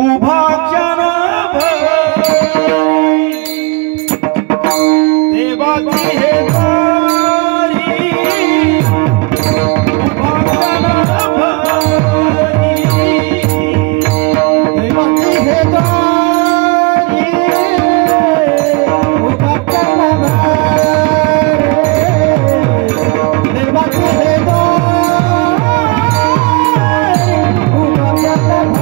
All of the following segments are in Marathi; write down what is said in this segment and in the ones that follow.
उभा क्षण देवाची हे दारी उभा क्षण देवाची हे दारी उभा क्षण देवाची हे दारी उभा क्षण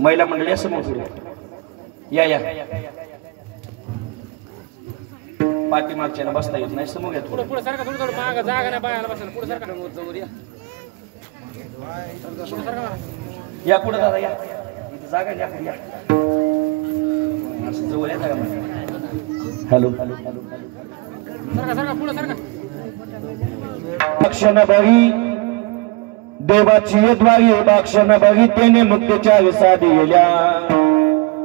महिला मंडळी समोर या या पाठीमागच्याला बसता येत नाही समोर या पुढे पुढे सारखा थोडं माग जागा नाही बायाला बसायला पुढे सारखा समोर या पुढे सारखा या पुढे दादा या इथे जागा या या असं जवळ या जागा हॅलो सारखा सारखा पुढे सारखा क्षण बघी देवाची द्वारी बाक्षण बघी त्याने मुक्तीच्या विसादी गेल्या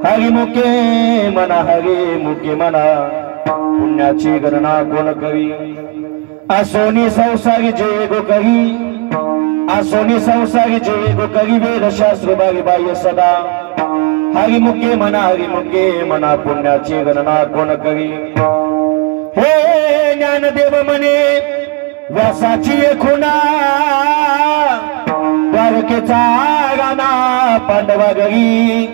हरी मुके मना हरी मुके मना पुण्याची गणना कोण करी आसोनी संसारी जय गो करी आसोनी संसारी जय गो करी वेद शास्त्र बाई बाह्य सदा हरी मुके मना पुण्याची गणना कोण करी हे ज्ञानदेव म्हणे व्यासाची खुणा द्वारकेचा गाना पांडवा घरी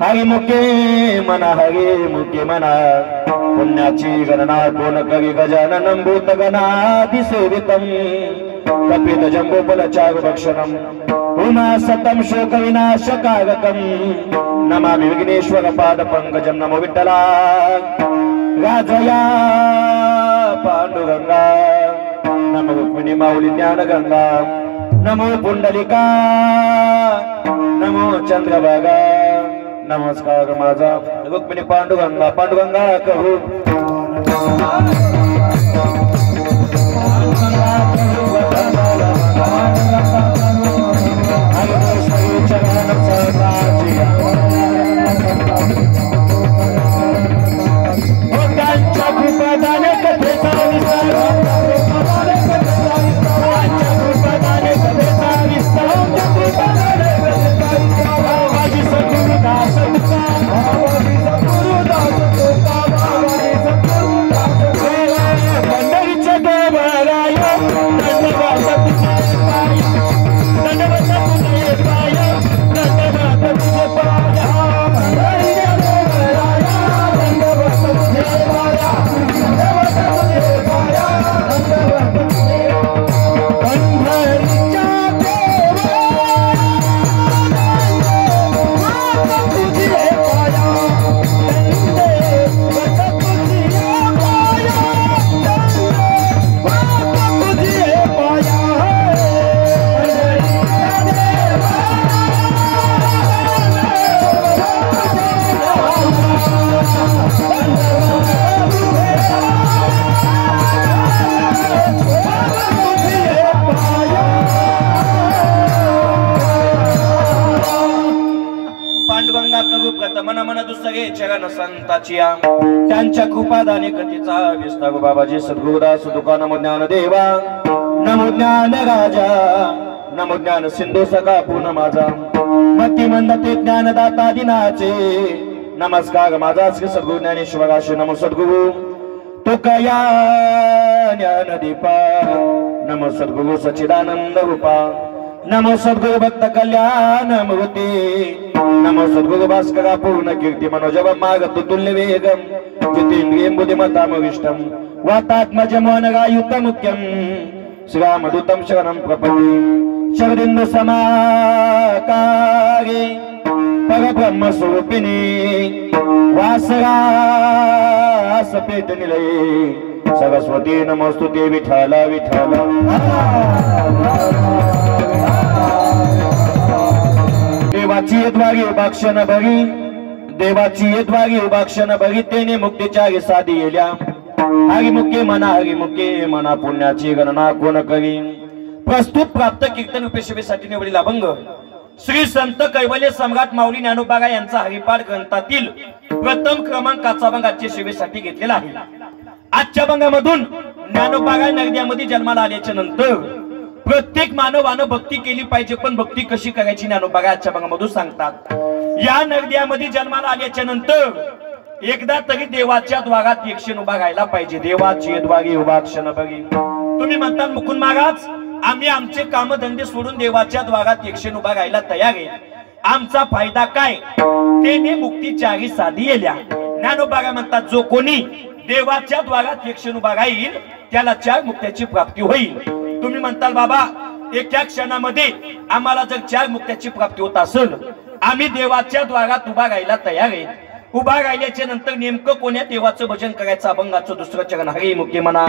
हरी मुके मना पुण्याची गणना कोण कवी गजाननं भूतगणादिसेवितं कपित जम्बोपल चारुभक्षणं उमा सतं शोकविनाशकारकं नमामि विघ्नेश्वर पादपङ्कजं नमो विठ्ठला राजया पांडुरंगा नमो रुक्मिणी माऊली ज्ञानगंगा नमो पुंडलिका नमो चंद्रभागा नमस्कार माझा रुक्मिणी पांडुरंगा पांडुरंगा कहू पंढरी चरण संताची त्यांच्या कृपादाने कथेचा विस्तार बाबाजी सद्गुरुदास दुकान ज्ञानदेवा नमो ज्ञान राजा नमो ज्ञान सिंधू सखा पूर्ण माझा मती मंदते ज्ञानदाता दिनाचे नमस्कार माझा श्री सद्गुरु ज्ञानेश्वराशी नमो सद्गुरु तुकया ज्ञानदीपा नमो सद्गुरु सच्चिदानंद रूपा नमो सद्गुरु भक्त कल्याण मूर्ती नमो सद्गुरु भास्करा पूर्ण कीर्ती मनोजव मागत तुल्य वेगम जितेंद्रियं बुद्धिमतामविष्टम वातात्मज मोहनगायुत मुख्यम श्रीरामदूतं शरणं प्रपद्ये शरदिन्दु समाकारे परब्रह्म स्वरूपिणी वासरास पेट निलये सरस्वती नमोस्तुते विठ्ठल विठ्ठल देवाची येद्वारी उपाक्षण बरी देवाची येद्वारी उपाक्षण बरी तेने मुक्तीच्या साधी येल्या हरिमुखे मना पुण्याची गणना कोण करी प्रस्तुत प्राप्त कीर्तन उपसेवेसाठी निवडलेला अभंग श्री संत कैवल्य सम्राट माऊली ज्ञानोबा यांचा हरिपाठ ग्रंथातील प्रथम क्रमांकाचा अभंग आजच्या सेवेसाठी घेतलेला आहे। आजच्या अभंगामधून ज्ञानोबा नगद्यामध्ये जन्माला आल्याच्या नंतर प्रत्येक मानवानं भक्ती केली पाहिजे, पण भक्ती कशी करायची ज्ञानोबा आजच्या अभंगामधून सांगतात। या नगद्यामध्ये जन्माला आल्याच्या नंतर एकदा तरी देवाच्या द्वारात एकशेन उभा राहायला पाहिजे। देवाची द्वारी उभा क्षण बघी तुम्ही म्हणता मुकुंद महाराज आम्ही आमचे कामधंदे सोडून देवाच्या द्वारात एकशेन उभा राहायला तयार आहे, आमचा फायदा काय? तेने मुक्तीचारी साधी येल्या। ज्ञानोबा म्हणतात जो कोणी देवाच्या द्वारात एकशेन उभा राहील त्याला चार मुक्त्याची प्राप्ती होईल। तुम्ही म्हणताल बाबा एका क्षणामध्ये आम्हाला जर चार मुक्त्याची प्राप्ती होत असेल आम्ही देवाच्या द्वारात उभा राहायला तयार आहे। उभा राहिल्याच्या नंतर नेमकं कोण्या देवाचं भजन करायचं? अभंगाचं दुसरं चरण हरी मुख्य म्हणा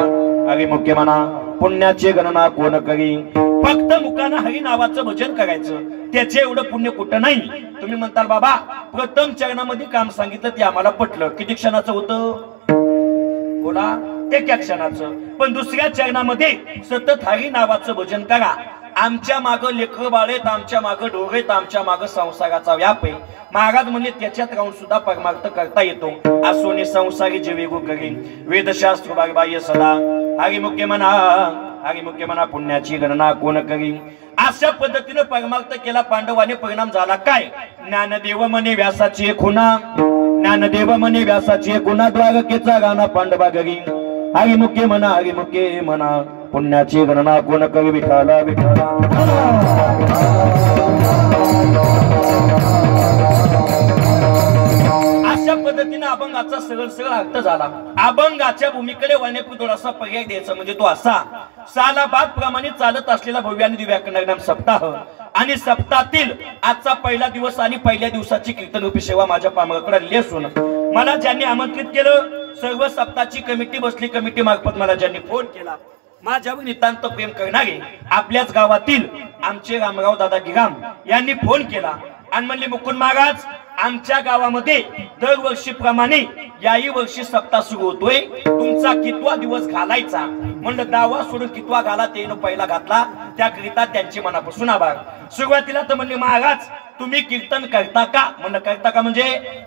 पुण्याची गणना कोण करी। फक्त मुखानं हरी नावाचं भजन करायचं, त्याचे एवढं पुण्य कुठं नाही। तुम्ही म्हणताल बाबा प्रथम चरणामध्ये काम सांगितलं ते आम्हाला पटलं, किती क्षणाचं होतं बोला? एका क्षणाचं। पण दुसऱ्या चरणामध्ये सतत हरी नावाचं भजन करा। आमच्या मागं लेकर बाळेत, आमच्या मागं डोरेत, आमच्या मागं संसाराचा व्याप आहे। महाराज म्हणजे त्याच्यात राहून सुद्धा परमार्थ करता येतो। असोने संसारी जीवेगु करी वेदशास्त्र बागबाह्य सदा हरिमुख्य म्हणा पुण्याची गणना कोण करी। अशा पद्धतीने परमार्थ केला पांडवाने, परिणाम झाला काय? ज्ञानदेव म्हणे व्यासाची खुना, ज्ञानदेव म्हणे व्यासाची खुना द्वारकेचा गाणा पांडवा घरी हरिमुख्य म्हणा पुण्याची गणना कोण करी। विठ्ठल विठ्ठल अशा पद्धतीने अभंगाचा सरळ अर्थ झाला। अभंगाच्या भूमिकेकडे वळण्यापूर्वी थोडासा पर्याय द्यायचा म्हणजे तो असा, सालाबाद प्रमाणे चालत असलेला भव्य आणि दिव्य अखंड सप्ताह आणि सप्ताहातील आजचा पहिला दिवस आणि पहिल्या दिवसाची कीर्तन रूपी सेवा माझ्या पामळाकडे आलेली असून मला ज्यांनी आमंत्रित केलं सर्व सप्ताहाची कमिटी बसली, कमिटी मार्फत मला ज्यांनी फोन केला माझ्यावर नितांत प्रेम करणारे आपल्याच गावातील आमचे रामराव दादा गिराम यांनी फोन केला आणि म्हणले मुकुंद महाराज आमच्या गावामध्ये दरवर्षीप्रमाणे याही वर्षी सप्ताह सुरू होतोय, तुमचा कितवा दिवस घालायचा? म्हणलं दावा सोडून कितवा घाला ते पहिला घातला, त्याकरिता त्यांचे मनापासून आभार। सुरुवातीला तर म्हणले महाराज तुम्ही कीर्तन करता का? म्हणलं करता का म्हणजे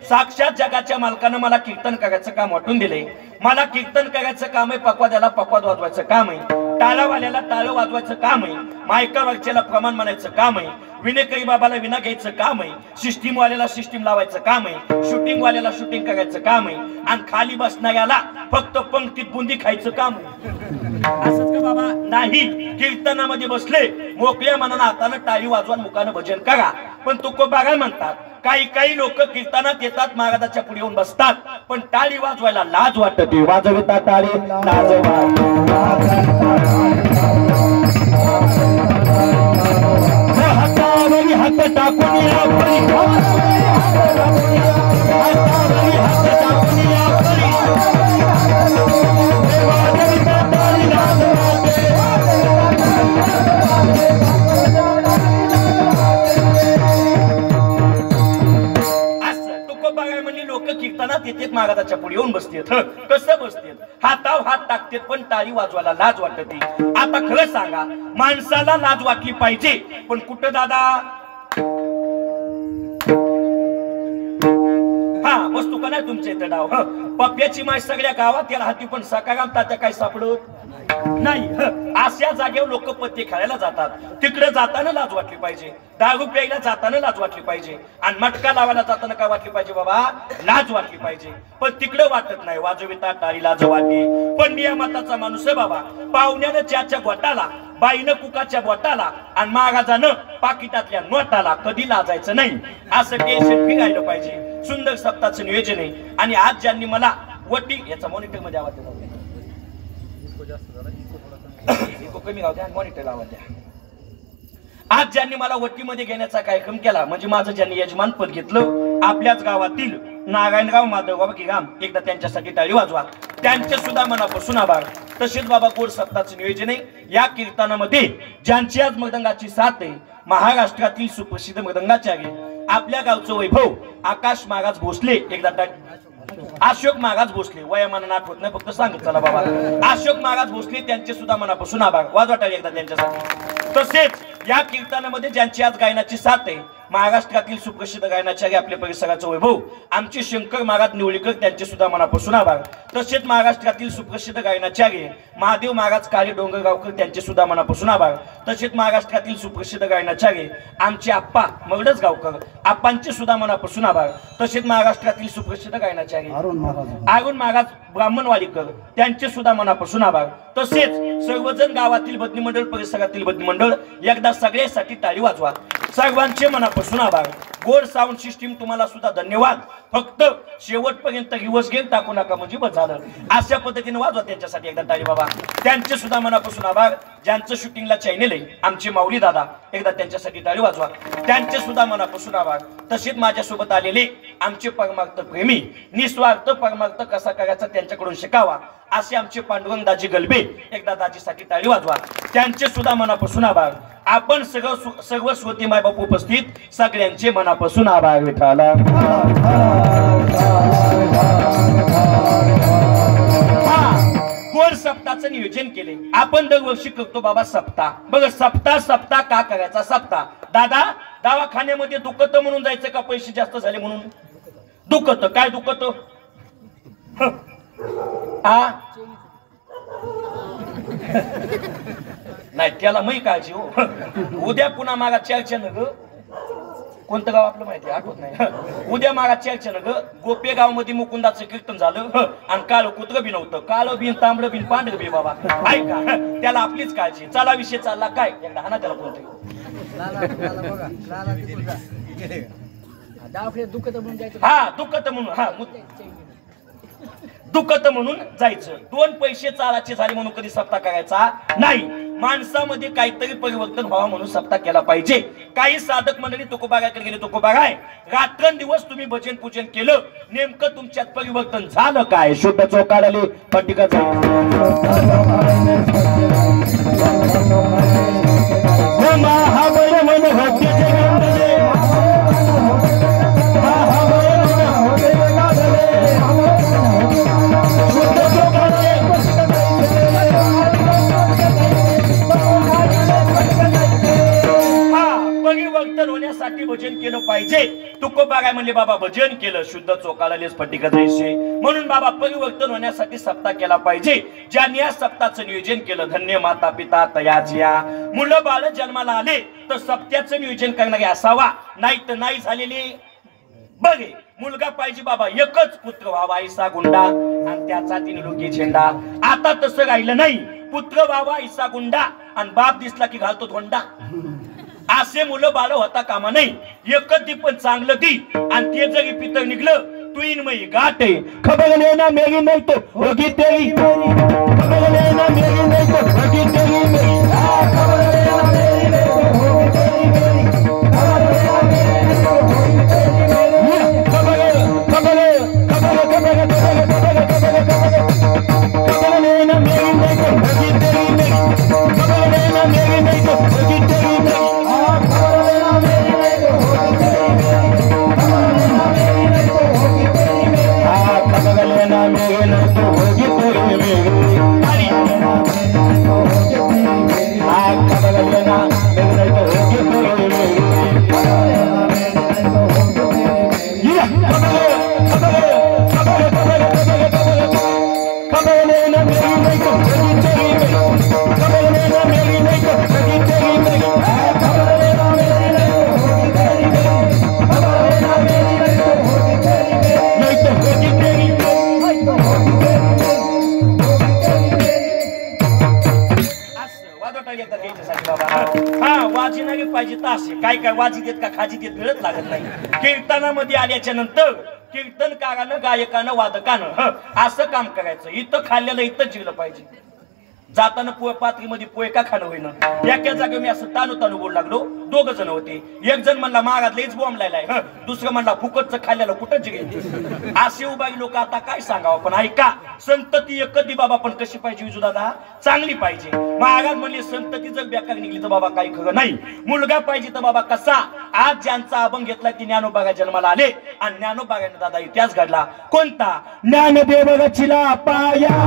साक्षात जगाच्या मालकानं मला कीर्तन करायचं काम वाटून दिले। मला कीर्तन करायचं काम आहे, पकवाद्याला पकवाद वाजवायचं काम आहे, टाळावाल्याला टाळं वाजवायचं काम आहे, मायका वरच्याला प्रमाण म्हणायचं काम आहे, विनेकरी बाबाला विना घ्यायचं काम आहे, सिस्टीम वाल्याला सिस्टीम लावायचं काम आहे, शूटिंग वाल्याला शूटिंग करायचं काम आहे आणि खाली बसणाऱ्याला फक्त पंक्तीत बुंदी खायचं काम आहे। असंच का बाबा? नाही, कीर्तनामध्ये बसले मोकळ्या मनानं हातानं टाळी वाजवा मुखानं भजन करा। पण तुकोबा काय म्हणतात, काही लोक कीर्तनात येतात महाराजाच्या पुढे येऊन बसतात पण टाळी वाजवायला लाज वाटते। वाजविता टाळी लाज हातावरी हात टाकून कीर्तनात येतात महाराजाच्या पुढे येऊन बसतात। कसं बसतात? हातावर हात टाकतात पण टाळी वाजवायला लाज वाटते। आता खरं सांगा माणसाला लाज वाटली पाहिजे पण कुठं दादा? हा बसतो का नाही नाही तुमच्या इथे डाव. पप्प्याची माय सगळ्या गावात याला हाती, पण सकाराम तात्या काय सापडत नाही. अशा जागेवर लोक पत्ते खेळायला जातात. तिकडे जाताना लाज वाटली पाहिजे, दारू प्यायला जाताना लाज वाटली पाहिजे, आणि मटका लावायला जाताना काय वाटली पाहिजे बाबा, लाज वाटली पाहिजे. पण तिकडे वाटत नाही. वाजविता टाळी लाज वाटली. पण मी या मताचा माणूस आहे बाबा. पाहुण्यानं ज्याच्या गोटाला, बाईनं कुकाच्या बोटाला, आणि महाराजानं पाकिटातल्या नोटाला कधी लाजायचं नाही. असं टेन्शन फिरायला पाहिजे. सुंदर सप्ताहाचं नियोजन आहे. आणि आज ज्यांनी मला वटी, याचा मॉनिटर मध्ये आवाज देतो, कमी गाव द्या, मॉनिटर आवाज द्या. आज ज्यांनी मला वटीमध्ये घेण्याचा कार्यक्रम केला, म्हणजे माझं ज्यांनी यजमानपद घेतलं, आपल्याच गावातील नारायणगाव माधवगाव की गाम, एकदा त्यांच्यासाठी टाळी वाजवा. त्यांचे सुद्धा मनापासून आभार. तसेच बाबा गोड सप्ताहाचं नियोजन आहे. या कीर्तनामध्ये ज्यांची आज मृदंगाची साथ आहे, महाराष्ट्रातील सुप्रसिद्ध मृदंगाचार्य, आपल्या गावचं वैभव आकाश महाराज भोसले, एकदा अशोक महाराज भोसले, वयामानानं आठवत नाही, फक्त सांगत चला बाबा. अशोक महाराज भोसले त्यांचे सुद्धा मनापासून आभार. वाजवा टाळी एकदा त्यांच्यासाठी. तसेच या कीर्तनामध्ये ज्यांची आज गायनाची साथ आहे, महाराष्ट्रातील सुप्रसिद्ध गायनाचार्य, आपल्या परिसराचं वैभव आमचे शंकर महाराज निवळीकर, त्यांचे सुद्धा मनापासून आभार. तसेच महाराष्ट्रातील सुप्रसिद्ध गायनाचार्य महादेव महाराज काळे डोंगरगावकर, त्यांचे सुद्धा मनापासून आभार. तसेच महाराष्ट्रातील सुप्रसिद्ध गायनाचार्य आमचे आप्पा मगडच गावकर, आप्पांचे सुद्धा मनापासून आभार. तसेच महाराष्ट्रातील सुप्रसिद्ध गायनाचार्य अरुण महाराज ब्राह्मणवाडीकर, त्यांचे सुद्धा मनापासून आभार. तसेच सर्वजण गावातील बदनी मंडळ, परिसरातील बदनी मंडळ, एकदा सगळ्यासाठी टाळी वाजवा. सर्वांचे मनापासून आभार. गोड साऊंड सिस्टीम तुम्हाला सुद्धा धन्यवाद. फक्त शेवटपर्यंत रिवर्स गेम टाकू नका, म्हणजे बस झालं. अशा पद्धतीने वाजवा त्यांच्यासाठी एकदा टाळी बाबा. त्यांचे सुद्धा मनापासून आभार. ज्यांचं शूटिंगला चॅनेल आहे, आमचे माऊली दादा, एकदा त्यांच्यासाठी टाळी वाजवा. त्यांचे सुद्धा मनापासून आभार. तसेच माझ्यासोबत आलेले आमचे परमार्थ प्रेमी, निस्वार्थ परमार्थ कसा करायचा त्यांच्याकडून शिकावा असे आमचे पांडुरंग दाजी गलबे, एकदा दाजीसाठी टाळी वाजवा. त्यांचे सुद्धा मनापासून आभार. आपण सर्व श्रोते मायबाप उपस्थित, सगळ्यांचे मनापासून आभार. विठाला गोड सप्ताहाचं नियोजन केले. आपण दरवर्षी करतो बाबा सप्ताह. बघ सप्ताह का करायचा? सप्ताह दादा, दवाखान्यामध्ये दुखत म्हणून जायचं का पैसे जास्त झाले म्हणून? दुखत. काय दुखत? नाही, त्याला मी काळजी हो. उद्या पुन्हा मागा चर्चा न ग. कोणतं गाव आपलं माहिती आठवत नाही. उद्या मागा चर्चा न ग. गोपे गाव मध्ये मुकुंदाचं कीर्तन झालं, आणि काळ कुत्र बी नव्हतं. काळ बिन, तांबड बिन, पांढर बी बाबा. ऐका, त्याला आपलीच काळजी. चला विषय चालला काय, एकदा हा ना त्याला कोणतं दुखत म्हणून, दुखत म्हणून जायचं. दोन पैसे चालाचे झाले म्हणून कधी सप्ताह करायचा नाही. माणसामध्ये काहीतरी परिवर्तन व्हावं म्हणून सप्ताह केला पाहिजे. काही साधक मंडळी तुकोबागाकडे गेले. तुकोबागाय, रात्रंदिवस तुम्ही भजन पूजन केलं, नेमकं तुमच्यात परिवर्तन झालं काय? शुद्ध चोकाडले पट्टिका होण्यासाठी भजन केलं पाहिजे. तुकोबागाय म्हणले बाबा भजन केलं, शुद्ध चोकाळलेच पट्टिका जायचे. म्हणून बाबा परिवर्तन होण्यासाठी सप्ताह केला पाहिजे. ज्यांनी या सप्ताहाचं नियोजन केलं, धन्य माता पिता तयाच्या. मुलं बाळ जन्माला आले तर सप्त्याचं नियोजन करणारे असावा, नाही तर नाही झालेले. बघे, मुलगा पाहिजे बाबा, एकच पुत्र व्हावा ऐसा गुंडा, आणि त्याचा तीन लोकी झेंडा. आता तसं राहिलं नाही. पुत्र व्हावा ऐसा गुंडा, आणि बाप दिसला की घालतो धोंडा. असे मुलं बाळ होता कामा नाही. एकच दी पण चांगलं दी, आणि ते जरी पितर निघलं तू इन मई गाठे. खबर लेना मेरी नहीं तो होगी तेरी, खबर लेना मेरी नहीं तो होगी तेरी मेरी, खबर लेना मेरी नहीं तो होगी तेरी मेरी, खबर लेना मेरी नहीं तो होगी तेरी मेरी, खबर लेना मेरी नहीं तो होगी तेरी मेरी, खबर लेना मेरी नहीं तो होगी तेरी मेरी, मेरे नहीं तो होगी तेरी मेरी। वाजिनागे पाहिजे तर असे काय काय वाजी देत का खाजी देत वेळच लागत नाही. कीर्तनामध्ये आल्याच्या नंतर कीर्तनकारानं गायकानं वादकानं असं काम करायचं. इथं खाल्लेलं इथं जिरलं पाहिजे. जाताना पात्रीमध्ये पोहे का खाणं होईना. एका जागी मी असं तानू बोलू लागलो. दोघ जण होते. एक जण म्हणला महागात लईच बॉम्ब लायलाय. दुसरं म्हणला फुकटचं खाल्ल्याला कुठं जिरे. असे उभाई लोक आता काय सांगावं. पण ऐका संतती कधी बाबा पण कशी पाहिजे विजू दादा चांगली पाहिजे. महागात म्हणले संतती जर बेकार निघली तर बाबा काही खरं नाही. मुलगा पाहिजे तर बाबा कसा. आज ज्यांचा अभंग घेतला ती ज्ञानोबागा जन्माला आले आणि ज्ञानोबागाने दादा इतिहास घडला. कोणता ज्ञानदेव रचिला पाया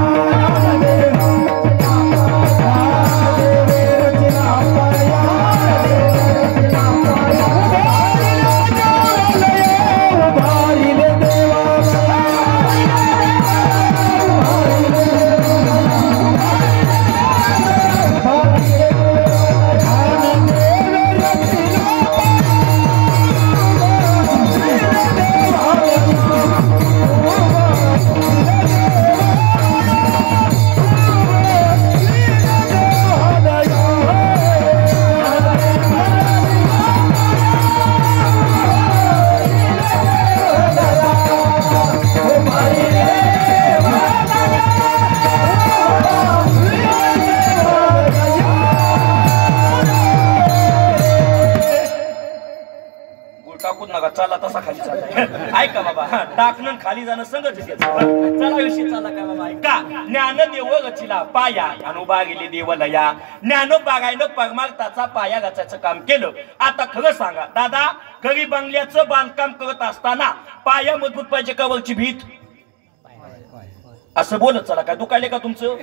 चाला तसा खाली चालला. ऐका बाबा टाकणं खाली जाणं संगत चला विषय चाला का बाबा. ऐका ज्ञानदेव रचिला पाया ज्ञानोबा गेले देवलया. ज्ञानोबागायनं परमार्थाचा पाया घाचायचं काम केलं. आता खरं सांगा दादा घरी बंगल्याचं बांधकाम करत असताना पाया मजबूत पाहिजे का वरची भीत. असं बोलत चला काय दुखायले का तुमचं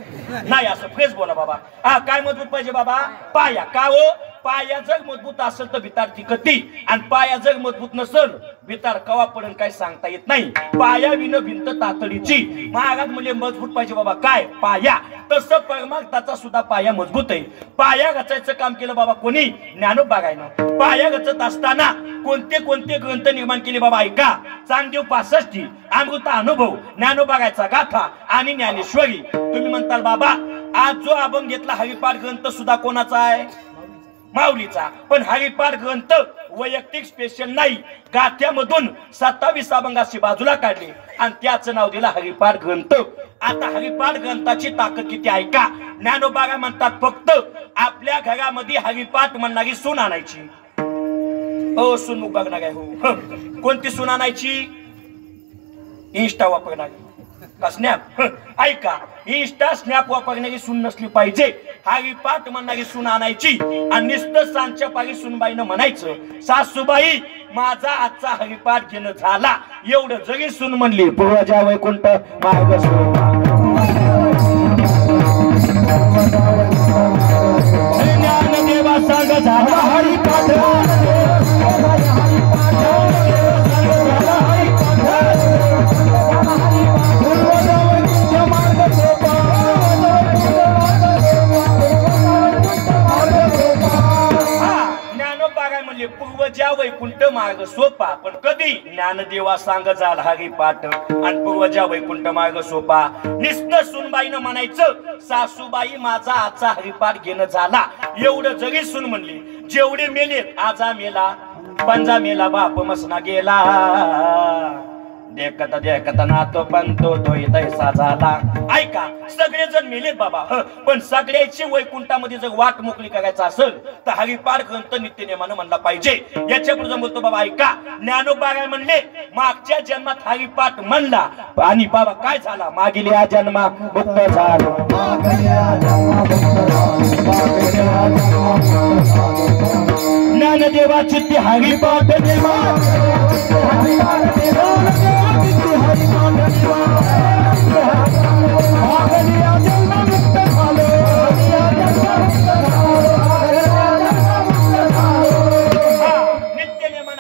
नाही. असं फ्रेश बोला बाबा. काय मजबूत पाहिजे बाबा पाया. का हो पाया जर मजबूत असेल तर भितार टिकती आणि पाया जर मजबूत नसेल भितार कवा पडून काही सांगता येत नाही. पाया विन भिंत तातडीची. महाराज म्हणजे मजबूत पाहिजे बाबा काय पाया. तसं परमार्थाचा सुद्धा पाया मजबूत आहे. पाया घाचायचं काम केलं बाबा कोणी ज्ञानोबागायनं. पाया घाचत असताना कोणते कोणते ग्रंथ निर्माण केले बाबा. ऐका चांगदेव 65 अमृता अनुभव ज्ञानोबागायचा गाथा आणि ज्ञानेश्वरी. तुम्ही म्हणताल बाबा आज जो अभंग घेतला हरिपाठ ग्रंथ सुद्धा कोणाचा आहे माऊलीचा. पण हरिपाठ ग्रंथ वैयक्तिक स्पेशल नाही. गाथ्यामधून 27 अभंगाची बाजूला काढले आणि त्याचं नाव दिलं हरिपाठ ग्रंथ. आता हरिपाठ ग्रंथाची ताकद किती ऐका. ज्ञानोबागा म्हणतात फक्त आपल्या घरामध्ये हरिपाठ म्हणणारी सून आणायची. हो सून बघणार आहे. हो कोणती सून आणायची. इंस्टा वापरणारी का स्नॅप. ऐका इंस्टा स्नॅप वापरणारी सून नसली पाहिजे. हरिपाठ म्हणणारी सून आणायची आणि नुसतं सांच्या पारी सूनबाईनं म्हणायचं सासूबाई माझा आजचा हरिपाठ घेणं झाला. एवढं जरी सून म्हणली पूर्वजा वैकुंठ मार्ग ज्ञानदेवा सांग झाला हरिपाठ. पूर्वजा वैकुंठ मार्ग सोपा. पण कधी ज्ञानदेवा सांग झाला हरिपाठ आणि पूर्वजा वैकुंठ मार्ग सोपा. नुसतं सुनबाईनं म्हणायचं सासूबाई माझा आजचा हरिपाठ घेणं झाला. एवढं जरी सून म्हणली जेवढे मेलेत आजा मेला पंजा मेला बाप मसना गेला. देखता देखता नातो पण तो तैसा झाला. ऐका सगळेजण मेलेत बाबा. पण सगळ्याची वैकुंठामध्ये जर वाट मोकळी करायचं असेल तर हरिपाठ ग्रंथ नित्यनेमानं म्हणला पाहिजे. याच्या पुढे बोलतो बाबा ऐका ज्ञानोबा म्हणले मागच्या जन्मात हरिपाठ म्हणला आणि बाबा काय झाला मागील या जन्मा मुक्त झालो. ज्ञानदेवा चित्ती हरिपाठ देवा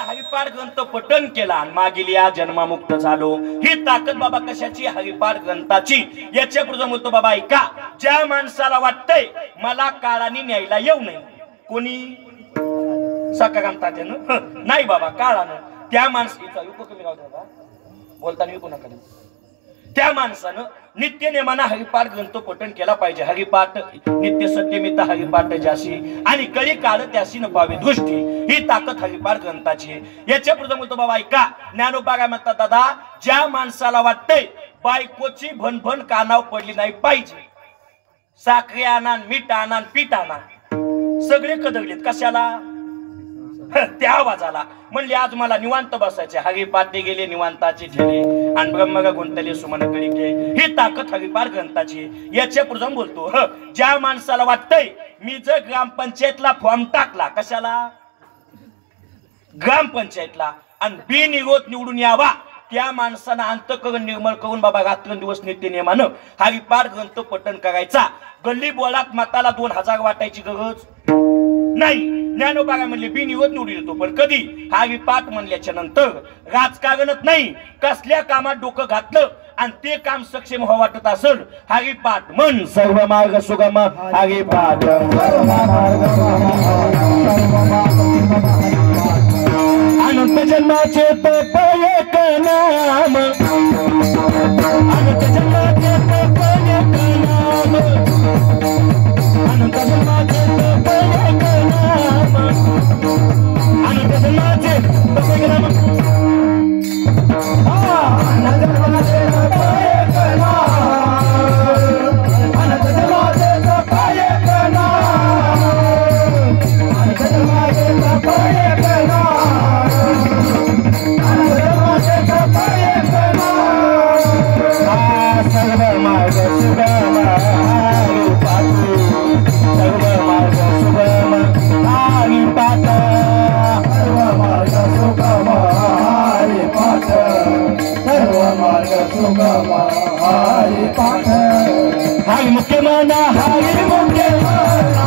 हरिपाठ ग्रंथ पठण केला आणि मागील या जन्मामुक्त झालो. ही ताकद बाबा कशाची हरिपाठ ग्रंथाची. याच्या पुढे बोलतो बाबा ऐका ज्या माणसाला वाटतंय मला काळाने न्यायला येऊ नये. कोणी सकाराम तात्यानं नाही बाबा काळानं. त्या माणसाचा बोलताना विकू नका. त्या माणसानं नित्य नेमाना हरिपाठ ग्रंथ पठण केला पाहिजे. हरिपाठ नित्य सत्यमित हरिपाठ ज्याशी आणि कळी काळ त्याशी न पावे दृष्टी ही ताकद हरिपाठ ग्रंथाची. याच्या पुढे म्हणतो बाबा ऐका ज्ञानोबा काय म्हणतात दादा ज्या माणसाला वाटतंय बायकोची भनभन कानावर पडली नाही पाहिजे साखरे आणा मीठ आणा पीठ आणा सगळे कदगलेत कशाला त्या आवाजाला म्हणले आज मला निवांत बसायचे. हरिपाठे गेले निवांताचे ठेले आणि ब्रह्मगा गुंतले सुमन कळीके ही ताकद हरिपाठ ग्रंथाची. याच्या पुढे बोलतो ज्या माणसाला वाटतंय मी जर ग्रामपंचायतला फॉर्म टाकला कशाला ग्रामपंचायतला आणि बिनविरोध निवडून यावा त्या माणसानं अंतःकरण निर्मळ करून बाबा रात्रंदिवस नित्य नियमानं हरिपाठ ग्रंथ पठण करायचा. गल्ली बोलात मताला 2000 वाटायची गरज नाही. ज्ञानोबा काय म्हणले बिनविरोध निवडून येतो पण कधी हरिपाठ म्हणल्याच्या नंतर राजकारणच नाही कसल्या कामात डोकं घातलं आणि ते काम सक्षम व्हावं वाटत असेल हरिपाठ म्हण सर्व मार्ग सुगम हरिपाठ अनंत जन्माचे तप एक नाम अनंत जन्माचे तप एक नाम अनंत जन्माचे तप एक नाम अनंत जन्माचे तप एक नाम अनंत जन्माचे तप एक नाम अनंत जन्माचे तप एक नाम अनंत जन्माचे तप एक नाम सर्व मार्ग सुगम हरिपाठ सर्व मार्ग सुगम हरिपाठ सर्व मार्ग सुगम हरिपाठ सर्व मार्ग सुगम हरिपाठ हरि मुख्य माना हरि मुख्य माना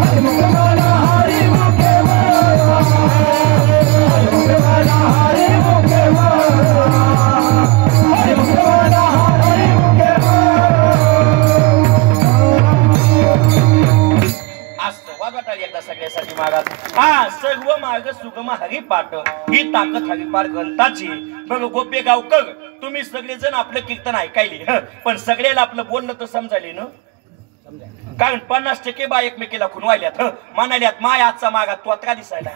हरि मुख्य माना हरि मुख्य माना हरि मुख्य माना हरि मुख्य माना हरि मुख्य माना हरि मुख्य असं वागताली एकदा सगळ्यासाठी मागात हा सर्व मार्ग सुगम हरिपाठ ही ताकद हरिपाठ ग्रंथाची. बघ गोपे गावकर तुम्ही सगळेजण आपलं कीर्तन ऐकायले पण सगळ्याला आपलं बोलणं तर समजायले ना कारण 50% बा एकमेकीला खुनवायल्यात म्हणाल्यात माय आजचा मागा तोत्रा दिसायला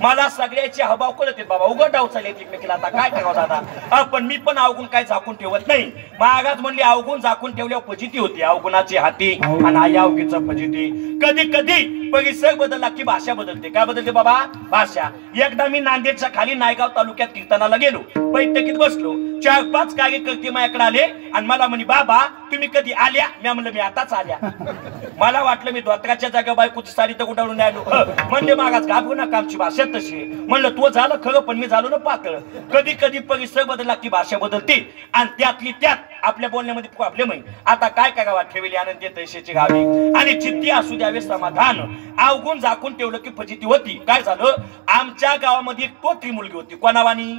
मला सगळ्याचे हबाव कळत आहेत बाबा उघड डाव चालले एकमेकीला आता काय करावं दादा. पण मी पण अवगुण काय झाकून ठेवत नाही. महाराज म्हणले अवगुण झाकून ठेवल्यावर फजिती होती अवगुणाची हाती आणि आई अवघीचं फजिती. कधी कधी परिसर बदलला की भाषा बदलते. काय बदलते बाबा भाषा. एकदा मी नांदेडच्या खाली नायगाव तालुक्यात कीर्तनाला गेलो बैठकीत बसलो 4-5 कार्यकर्ते माझ्याकडे आले आणि मला म्हणे बाबा तुम्ही कधी आल्या. मी म्हणलं मी आताच आल्या. मला वाटलं मी धोत्राच्या जागा बायकोची साडी तर उडाळून आलो. म्हणले मागास घाबरू नका आमची भाषा तशी. म्हणलं तो झालं खरं पण मी झालो ना पातळ. कधी कधी परिसर बदलला की भाषा बदलते आणि त्यातली त्यात आपल्या बोलण्यामध्ये प्रॉब्लेम आहे. आता काय करावा ठेवली आनंदी तैसेची गावी आणि चित्ती असू द्यावे समाधान. अवगुण झाकून ठेवलं की फजिती होती. काय झालं आमच्या गावामध्ये एक तोत्री मुलगी होती कोणावानी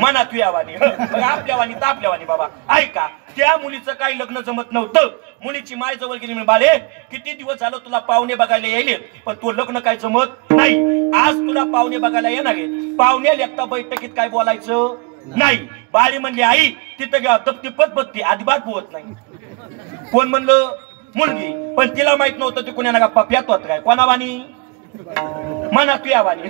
मना तुया वाणी आपल्या वाणी तर आपल्या वाणी बाबा. ऐका त्या मुलीचं काही लग्न जमत नव्हतं. मुलीची माय जवळ गेली म्हणे बाळे किती दिवस झालं तुला पाहुणे बघायला यायले पण तू लग्न काय जमत नाही. आज तुला पाहुणे बघायला येणार आहे. पाहुणे एकटा बैठकीत काय बोलायचं नाही. बाळी म्हणली आई तिथं घ्या तपतीपत बघती अजिबात बोलत नाही. कोण म्हणलं मुलगी पण तिला माहित नव्हतं ती कुणाला पप्यात होत काय कोणावानी मना तुया वाणी.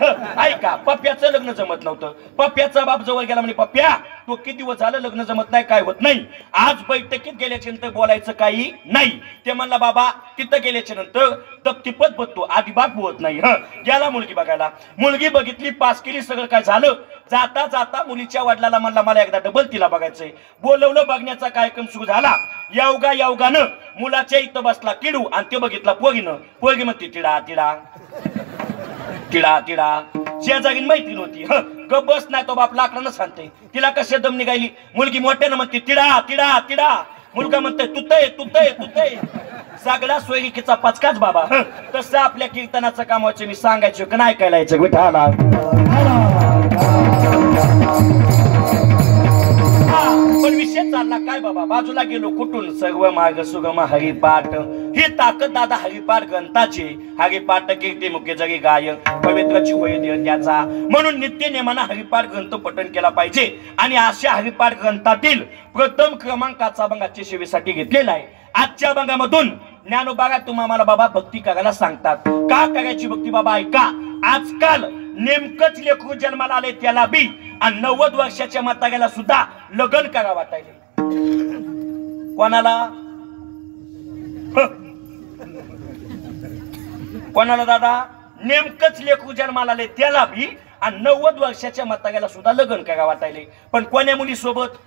ऐका पप्प्याचं लग्न जमत नव्हतं. पप्प्याचा बाप जवळ गेला म्हणे पप्प्या तो किती दिवस झालं लग्न जमत नाही काय होत नाही. आज बैठकीत गेल्याच्या नंतर बोलायचं काही नाही. ते म्हणला बाबा तिथं गेल्याच्या नंतर तपतीपत बघतो अजिबात बोलत नाही. गेला मुलगी बघायला. मुलगी बघितली पास केली सगळं काय झालं. जाता जाता मुलीच्या वडिलाला म्हणला मला एकदा डबल तिला बघायचंय. बोलवलं बघण्याचा कार्यक्रम सुरू झाला. योगानं मुलाच्या इथं बसला किडू आणि ते बघितला पोरीनं. पोरगी म्हणते तिडा तिडा तिडा तिडा. शेजारी मैत्रीण होती गप बस नाही तो बाप लाकडानं सांगते. तिला कशा दम निघाली. मुलगी मोठ्यानं म्हणते तिडा तिडा तिडा. मुलगा म्हणते तुतय तुतय तुतय. सगळा सोयीकीचा पचकाच बाबा. तसं आपल्या कीर्तनाचं काम व्हायचं मी सांगायचं का नाही ऐकायला यायचं विठाला. पण विषय चालला काय बाबा, बाजूला गेलो कुठून, सर्व मार्ग सुगम हरिपाठ, ही ताकद दादा हरिपाठ ग्रंथाची. हरिपाठ कीर्ती मुख्य जरी गाय पवित्रची होय त्याचा, म्हणून नित्य नेमानं हरिपाठ ग्रंथ पठण केला पाहिजे. आणि अशा हरिपाठ ग्रंथातील प्रथम क्रमांकाचा भंग आजच्या सेवेसाठी घेतलेला आहे. आजच्या भंगामधून ज्ञानोबागा तुम्हाला बाबा भक्ती करायला सांगतात. का करायची भक्ती बाबा ऐका. आजकाल नेमकंच लेकरू जन्माला आले त्याला बी आणि 90 वर्षाच्या म्हाताऱ्याला सुद्धा लग्न करा वाटायले. कोणाला कोणाला दादा, नेमकंच लेकरू जन्माला आले त्याला बी आणि 90 वर्षाच्या म्हाताऱ्याला सुद्धा लग्न करा वाटायले. पण कोण्या मुलीसोबत,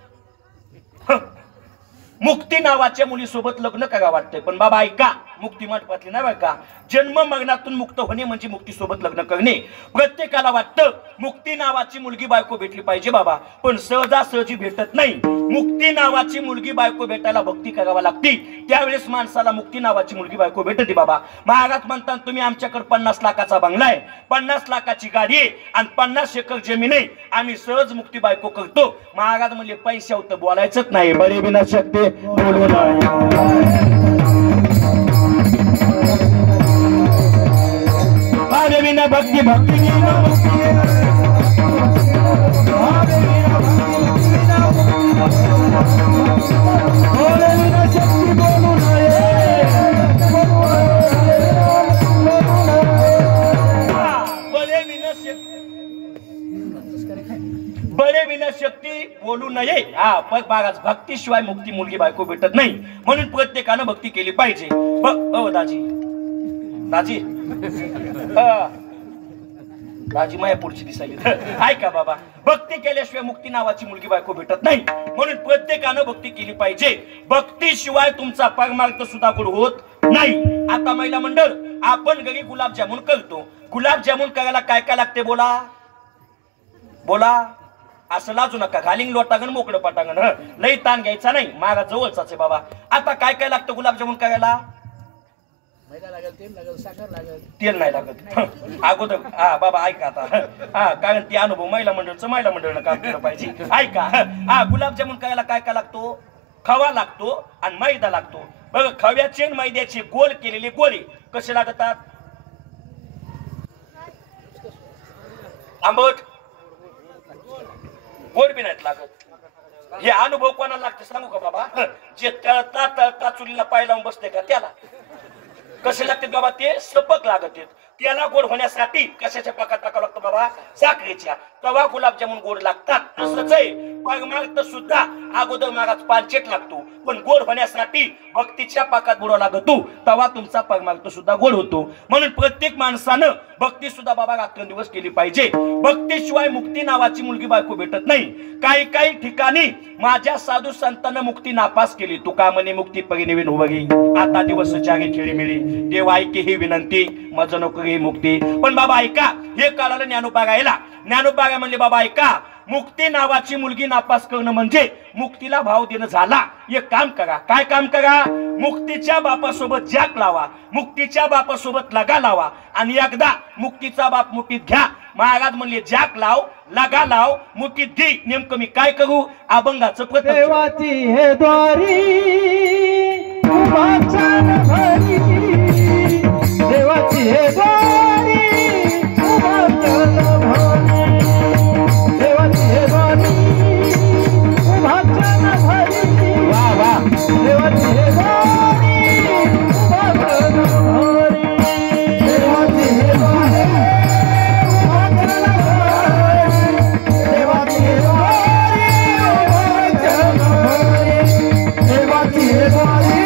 मुक्ती नावाच्या मुलीसोबत लग्न करा वाटतंय. पण बाबा ऐका, मुक्ती मंडपातली नाही बरं का, जन्म मरणातून मुक्त होणे म्हणजे मुक्ती सोबत लग्न करणे. प्रत्येकाला वाटतं मुक्ती नावाची मुलगी बायको भेटली पाहिजे बाबा, पण सहजासहजी भेटत नाही. मुक्ती नावाची मुलगी बायको भेटायला भक्ती करावा लागते, त्यावेळेस माणसाला मुक्ती नावाची मुलगी बायको भेटते बाबा. महाराज म्हणतात तुम्ही आमच्याकडे 50 लाखाचा बंगला आहे, 50 लाखाची गाडी आहे आणि 50 एकर जमीन आहे, आम्ही सहज मुक्ती बायको करतो. महाराज म्हणले पैशावर तर बोलायचंच नाही, बरे बिना शक्ती बोलू नाही. भावे विना भक्ती, भक्ती विना मुक्ती, भावे विना भक्ती, भक्ती विना शक्ती बोलू नये, बळे विना शक्ती, बळे विना शक्ती बोलू नये. हा पण बागाच भक्तीशिवाय मुक्ती मुलगी बायको भेटत नाही, म्हणून प्रत्येकानं भक्ती केली पाहिजे. दाजी दाजी दाजी माया पुढची दिसायली. ऐका बाबा, भक्ती केल्याशिवाय मुक्ती नावाची मुलगी बायको भेटत नाही, म्हणून प्रत्येकानं भक्ती केली पाहिजे. भक्तीशिवाय तुमचा परमार्थ सुद्धा गुण होत नाही. आता महिला मंडळ आपण घरी गुलाबजामुन करतो. गुलाबजामुन करायला काय काय लागते बोला बोला. असं लाजू नका, घालिंग लोटागण मोकळं पटांगण, लई ताण घ्यायचा नाही, मागा जवळचाच आहे बाबा. आता काय काय लागतं गुलाबजामुन करायला? तेल नाही लागत अगोदर. हा बाबा ऐका आता, हा कारण ते अनुभव महिला मंडळानं काम केलं पाहिजे. ऐका, हा गुलाबजामुन करायला काय काय लागतो? खवा लागतो आणि मैदा लागतो. बघ, खव्याचे आणि मैद्याचे गोल केलेले गोळे कसे लागतात? आंबट, गोड बी नाहीत लागत. हे अनुभव कोणाला लागते सांगू का बाबा? जे तळता चुलीला पाय लावून बसते का त्याला. कसे लागते बाबा? ते सपक लागत. त्याला गोड होण्यासाठी कशाच्या पाकात टाकावं लागतं बाबा? साखरेच्या. तवा गुलाबजामुन गोड लागतात. तसंच आहे परमार्थ सुद्धा अगोदर महाराज पानचेट लागतो, पण गोड होण्यासाठी भक्तीच्या पाकात बुडवा लागतो, तवा तुमचा परमार्थ सुद्धा गोड होतो. म्हणून प्रत्येक माणसानं भक्ती सुद्धा बाबा रात्रंदिवस केली पाहिजे. भक्तीशिवाय मुक्ती नावाची मुलगी बायको भेटत नाही. काही ठिकाणी माझ्या साधू संतांना मुक्ती नापास केली. तुका म्हणे मुक्ती परिनिवीन उभगी, आता दिवस चागे खेळी मिळी, देव ऐके ही विनंती, मज नको ही मुक्ती. पण बाबा ऐका, हे काळाला ज्ञानोबा म्हणले बाबा ऐका, मुक्ती नावाची मुलगी नापास करणं म्हणजे मुक्तीला भाव देणं झाला. एक काम करा. काय काम करा? मुक्तीच्या बापासोबत जाक लावा, मुक्तीच्या बापासोबत लगा लावा आणि एकदा मुक्तीचा बाप मुठीत घ्या. महाराज म्हणले जाक लाव, लगा लाव, मुठीत घे. नेमकं मी काय करू? अभंगाचं प्रत्यक्ष. देवाची हे द्वारी देवाची हे द्वारी देवाची हे द्वारी वा वा. देवाची हे द्वारी देवाची हे द्वारी देवाची हे द्वारी देवाची हे द्वारी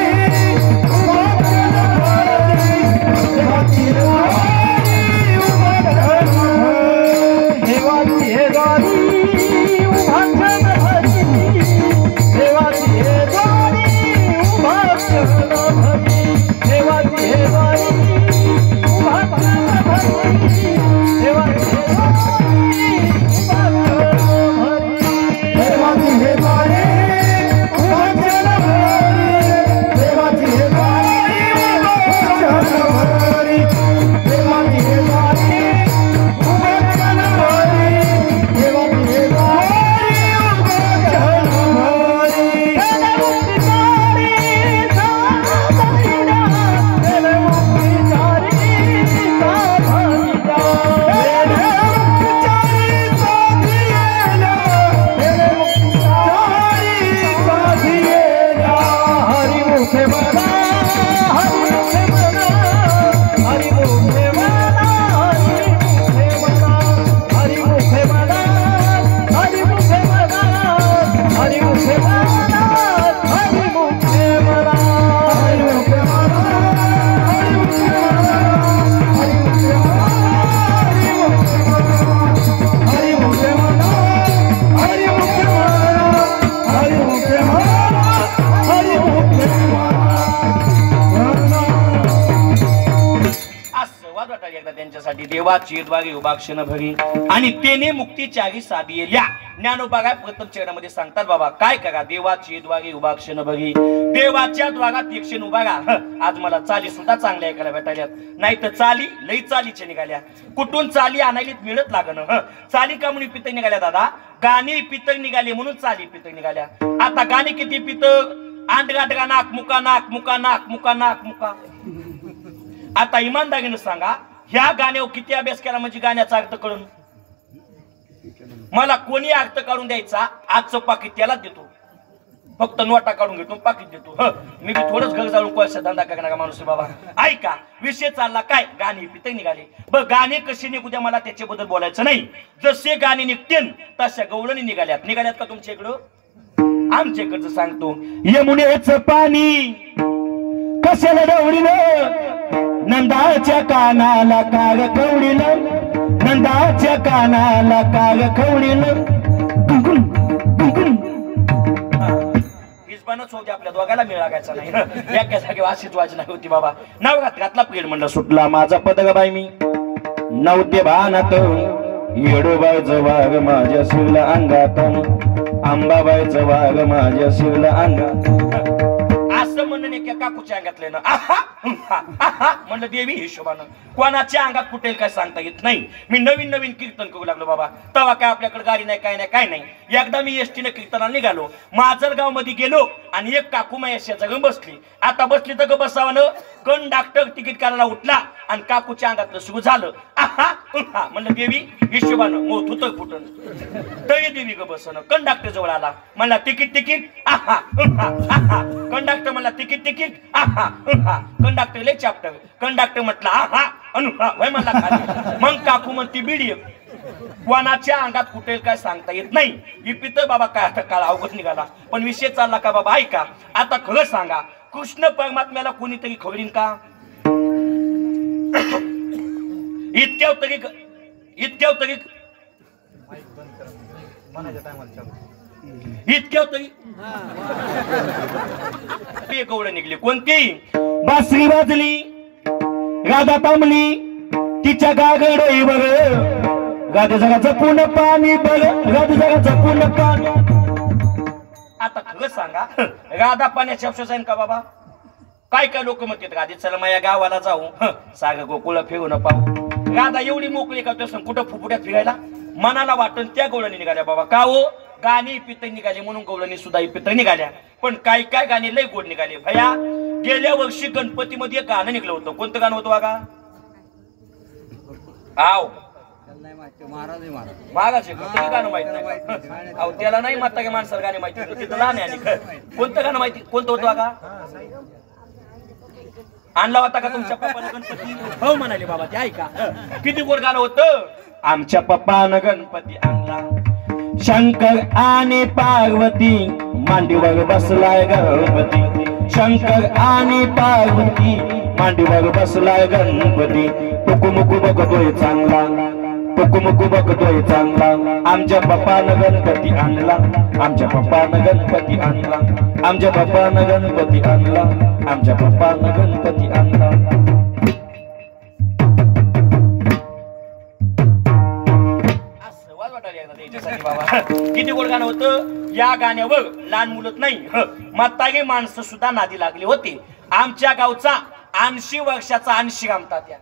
त्यांच्यासाठी देवाची द्वारे उभाक्षण भरी आणि तेने मुक्तीच्याही साधियल्या. ज्ञानोबा काय प्रथम चरणामध्ये सांगतात बाबा काय करा देवाची द्वारे उभाक्षण भरी देवाच्या द्वारात एकशेन उभा राहा. आज मला चाली सुद्धा चांगल्या ऐकायला भेटायल्यात नाही तर चाली लई चालीच्या निघाल्या. कुठून चाली आणायला मिळत लागणं. चाली का म्हणून पितळ निघाल्या दादा गाणी पितळ निघाले म्हणून चाली पितळ निघाल्या. आता गाणी किती पितळ आंडगा नाक मुका नाक मुका नाक मुका नाक मुका. आता इमानदारीनं सांगा ह्या गाण्यावर किती अभ्यास केला म्हणजे गाण्याचा अर्थ कळून. मला कोणी अर्थ काढून द्यायचा आजचं पाकिट त्याला देतो फक्त नोटा काढून घेतो पाकिट देतो. मी बी थोडंच घर जाऊन कोळसा धंदा करणारा माणूस बाबा. ऐका विषय चालला काय गाणी पितळ निघाले. बघ गाणे कसे निघू द्या मला त्याच्याबद्दल बोलायचं नाही. जसे गाणे निघतील तशा गवळणी निघाल्यात का तुमच्या इकडं. आमच्या इकडचं सांगतो यमुनेचं पाणी कशाला डवळीनं नंदाच्या कानाला काग कवडीनं नंदाच्या कानाला काग कवडीनं. हिजबानच होते आपल्या दोघाला मिळ लागायचा नाही. एका जागी अशीच वाजना होती बाबा. नवरात्रातला पिरियड म्हणलं सुटला माझा पदक बाई मी नवते बाणात येडोबाईचं वाघ माझ्या शिवला अंगात अंबाबाईचं वाघ माझ्या शिवला अंगात. असं म्हणून एका काकूच्या अंगातले ना म्हणलं देवी हिशोबानं कोणाच्या अंगात फुटेल काय सांगता येत नाही. मी नवीन नवीन कीर्तन करू लागलो बाबा. तेव्हा काय आपल्याकडे गाडी नाही काय नाही. एकदा मी एसटीने कीर्तनाला निघालो माजलगाव मध्ये गेलो आणि एक काकू माझ्या शेजारी बसली. आता बसली तर ग बसावानं कंडक्टर तिकीट करायला उठला आणि काकूच्या अंगातलं सुरू झालं म्हणलं देवी हिशोबानं मोठ होतं फुटन तरी देवी ग बसन. कंडक्टर जवळ आला म्हणला तिकीट कंडक्टर म्हणला तिकीट कंडक्टर लय चॅप्टर. कंडक्टर म्हटला वय म्हणला खाली. मग काकू म्हणती बिडी कोणाच्या अंगात फुटेल काय सांगता येत नाही. ही पितळ बाबा काय आता काळ अवघड निघाला. पण विषय चालला का बाबा ऐका आता खरं सांगा कृष्ण परमात्म्याला कोणीतरी खवरीन का. इतक्या गवळण निघली कोणती. बासरी वाजली राधा थांबली तिच्या गागडोई बघ राधा जगाचं पूर्ण पाणी बघ राधा जगाचं पूर्ण पाणी. आता खरं सांगा राधा पाण्याच्या अफसोस आहे का बाबा. काय काय लोक म्हणतात राधे चला माझ्या गावाला जाऊ साग गोकुळ फिरून पाहू. राधा एवढी मोकळी का तसं कुठं फुफुट्यात फिरायला मनाला वाटून त्या गवळणी निघाल्या बाबा. का हो गाणी पितळ निघाले म्हणून गवळणी सुद्धा पितळ निघाल्या. पण काय काय गाणी लय गोड निघाले भया. गेल्या वर्षी गणपतीमध्ये गाणं निघलं होतं. कोणतं गाणं होतं बघा. आव महाराज गाणं माहित नाही. अहो त्याला नाही माता का माणसाला गाणे माहिती होतं तिथं लहान आहे. कोणतं गाणं माहिती कोणतं होतं बघा. आणला होता का तुमच्या पप्पानं गणपती. हो म्हणाले बाबा ते ऐका किती गोड गाणं होतं. आमच्या पप्पानं गणपती आणला शंकर आणि पार्वती मांडीवर बसलाय गणपती. शंकर आणि पार्वती मांडीवर बसलाय गणपती. टुकुमुकू बघतोय चांगला टुकुमुकू बघतोय चांगला. आमच्या पप्पानं गणपती आणला आमच्या पप्पानं गणपती आणला आमच्या पप्पानं गणपती आणला आमच्या पप्पानं गणपती आणला. किती गोड गाणं होतं. या गाण्यावर लहान मुलंच नाही म्हातारी माणसं सुद्धा नादी लागली होती. आमच्या गावचा 80 वर्षाचा 80 तात्या.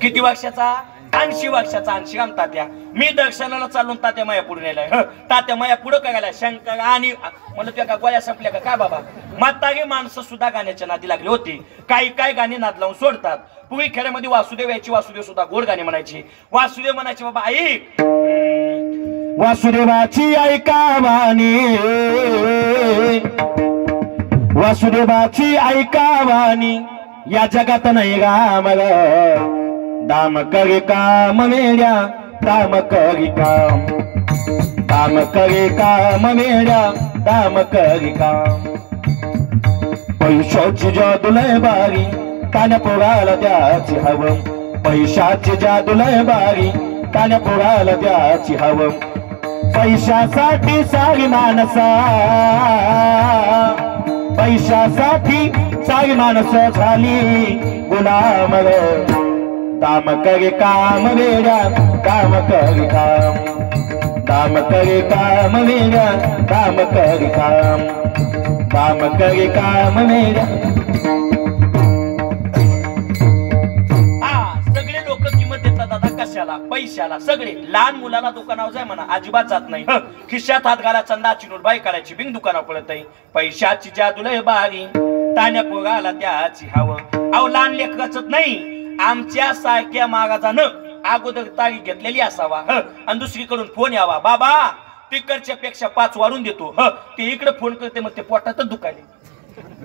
किती वर्षाचा 80 वर्षाचा 80 तात्या. मी दर्शनाला चालून तात्या माया पुढे नेलाय. तात्या माया पुढे काय गेलाय शंकर आणि म्हणलं त्या का गोळ्या संपल्या का काय बाबा. म्हातारी माणसं सुद्धा गाण्याच्या नादी लागली होती. काही काय गाणी नाद लावून सोडतात. पूर्वी खेड्यामध्ये वासुदेव यायची. वासुदेव सुद्धा गोड गाणी म्हणायची. वासुदेव म्हणायचे बाबा ऐक वासुदेवाची ऐकावानी वासुदेवाची ऐकावानी या जगात नाही राम दाम करे काम मेड्या दाम करे काम दाम करे काम मेड्या दाम करे काम. पैशाची जादू लय बारी तान्या पोराला द्याची हवं. पैशाची जादू लय बारी तान्या पोराला द्याची हवं. पैशासाठी सारी माणसा पैशासाठी सारी माणसं झाली गुलाम. दाम करे काम वेड्या दाम करे काम दाम करे काम वेड्या दाम करे काम दाम करे काम वेड्या. सगळे लोक किंमत देतात दादा कशाला पैशाला. सगळे लहान मुलाला दुकानावर जाय म्हणा अजिबात जात नाही. खिशात हात घाला चंदाची नोट बाई करायची बिंग दुकानावर पडत आहे. पैशाची जादू लय बारी तान्या पोगाला त्याची हवं. अहो लहान लेकराचत नाही आमच्या सारख्या महाराजानं अगोदर तारीख घेतलेली असावा आणि दुसरीकडून फोन यावा बाबा तिकडच्या पेक्षा 5 वाढून देतो. ते इकडे फोन करते मग ते पोटातच दुखायले.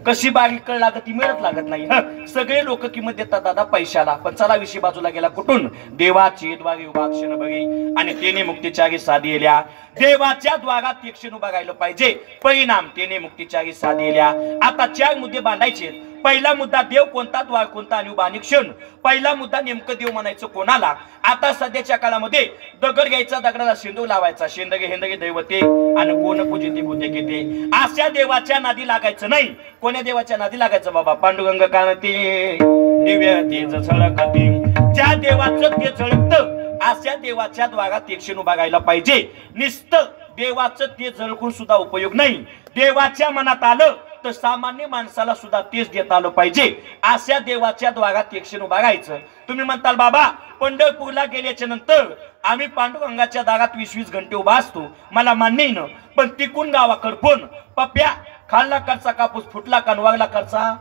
कशी बारीक कळ लागत ती मिळत लागत नाही. सगळे लोक किंमत देतात दादा पैशाला. पण चला विषय बाजूला गेला कुठून. देवाची द्वारी उभा क्षण बघी आणि तेने मुक्तीचारी साधेल्या. देवाच्या द्वारात ते क्षण उभा राहिलं पाहिजे. परिणाम तेने मुक्तीचारी साधेल्या. आता 4 मुद्दे बांधायचे. पहिला मुद्दा देव कोणता द्वार कोणता आणि उभा क्षण. पहिला मुद्दा नेमकं देव म्हणायचं कोणाला. आता सध्याच्या काळामध्ये दगड घ्यायचा दगडाला शेंदूर लावायचा. शेंदगे हेंदगे दैवते आणि कोण पूजिते बुद्धे घेते. अशा देवाच्या नादी लागायचं नाही. कोण्या देवाच्या नादी लागायचं बाबा. पांडुरंग कानते दिव्य तेज झळकते. ज्या देवाचं ते झळकतं अशा देवाच्या द्वारात एकशेन उभा राहायला पाहिजे. नुसतं देवाचं ते झळकून सुद्धा उपयोग नाही. देवाच्या मनात आलं तर सामान्य माणसाला सुद्धा तेच देता आलं पाहिजे. अशा देवाच्या द्वारात एकशेन उभा राहायचं. तुम्ही म्हणताल बाबा पंढरपूरला गेल्याच्या नंतर आम्ही पांडुरंगाच्या दारात 20-20 घंटे उभा असतो. मला मान्य न पण तिकून गावाकड फोन पप्प्या खाल्ला कडचा कापूस फुटला कानवागला कडचा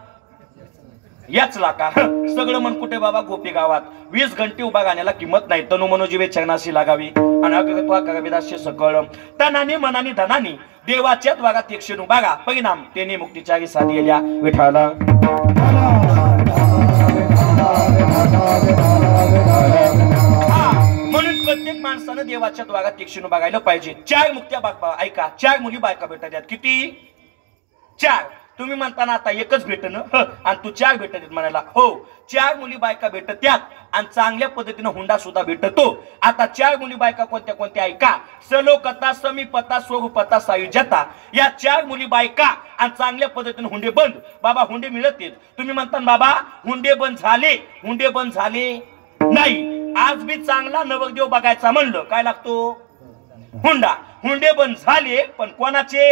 याच लाका. सगळं मन कुठे बाबा गोपी गावात. 20 घंटे उभा राहण्याला किंमत नाही. तनु मनोजीवे चरणाशी लागावी आणि अग्रत्वा करविदास्य सकळ तनाने मनाने धनाने देवाच्या द्वारात एकशेन उभा राहा. परिणाम तेने मुक्तीचारी साधेल्या विठाला. म्हणून प्रत्येक माणसानं देवाच्या द्वारात एकशेन उभा राहिलं पाहिजे. 4 मुक्त्या बाबा ऐका 4 मुली बायका भेटतात. किती 4. तुम्ही म्हणताना आता एकच भेटन आणि तू 4 भेटत म्हणाला. हो 4 मुली बायका भेटत्यात आणि चांगल्या पद्धतीने हुंडा सुद्धा भेटतो. आता 4 मुली बायका कोणत्या कोणत्या ऐका. सलोकता समीपता स्वरूपता सायुज्यता. या 4 मुली बायका आणि चांगल्या पद्धतीने हुंडे बंद. बाबा हुंडे मिळत आहेत. तुम्ही म्हणता बाबा हुंडे बंद झाले. हुंडे बंद झाले नाही. आज मी चांगला नवरदेव बघायचा म्हणलं काय लागतो हुंडा. हुंडे बंद झाले पण कोणाचे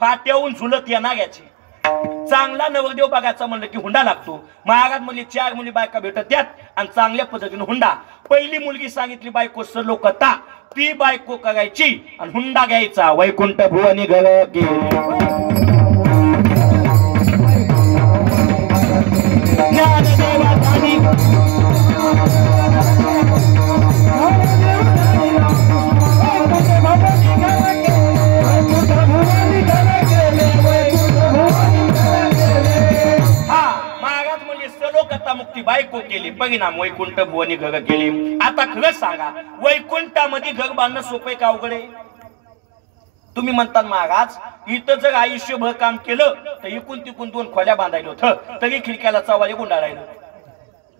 फाट्याहून झुलत येणाऱ्याचे. चांगला नवरदेव बघायचा म्हणलं की हुंडा लागतो. महाराज मुली 4 मुली बायका भेटत्यात आणि चांगल्या पद्धतीने हुंडा. पहिली मुलगी सांगितली बायको सलोकता. ती बायको करायची आणि हुंडा घ्यायचा. वैकुंठ भुवनी घर मुक्ती बायको केली. परिणाम वैकुंठ भुवनी घर केली. आता खरंच सांगा वैकुंठामध्ये घर बांधणं सोपं का अवघड आहे. तुम्ही म्हणता महाराज इथं जर आयुष्यभर काम केलं तर इकून तिकून 2 खोल्या बांधायला होतं तरी खिडक्याला चव्हाळे गुंडा राहिलं.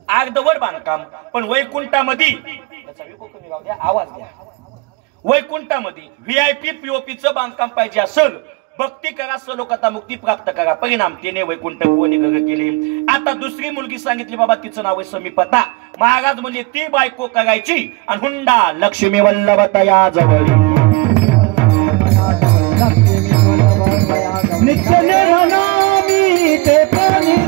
अर्धवट बांधकाम. पण वैकुंठामध्ये आवाज द्या. वैकुंठामध्ये VIP POPचं बांधकाम पाहिजे असेल भक्ती करा सलोकता मुक्ती प्राप्त करा. परिणाम तिने वैकुंठ भुवनी घर केली. आता दुसरी मुलगी सांगितली बाबा तिचं नाव आहे समीपता. महाराज म्हणजे ती बायको करायची आणि हुंडा लक्ष्मी वल्लभतया जवळी. नित्यने म्हणामी ते पाणी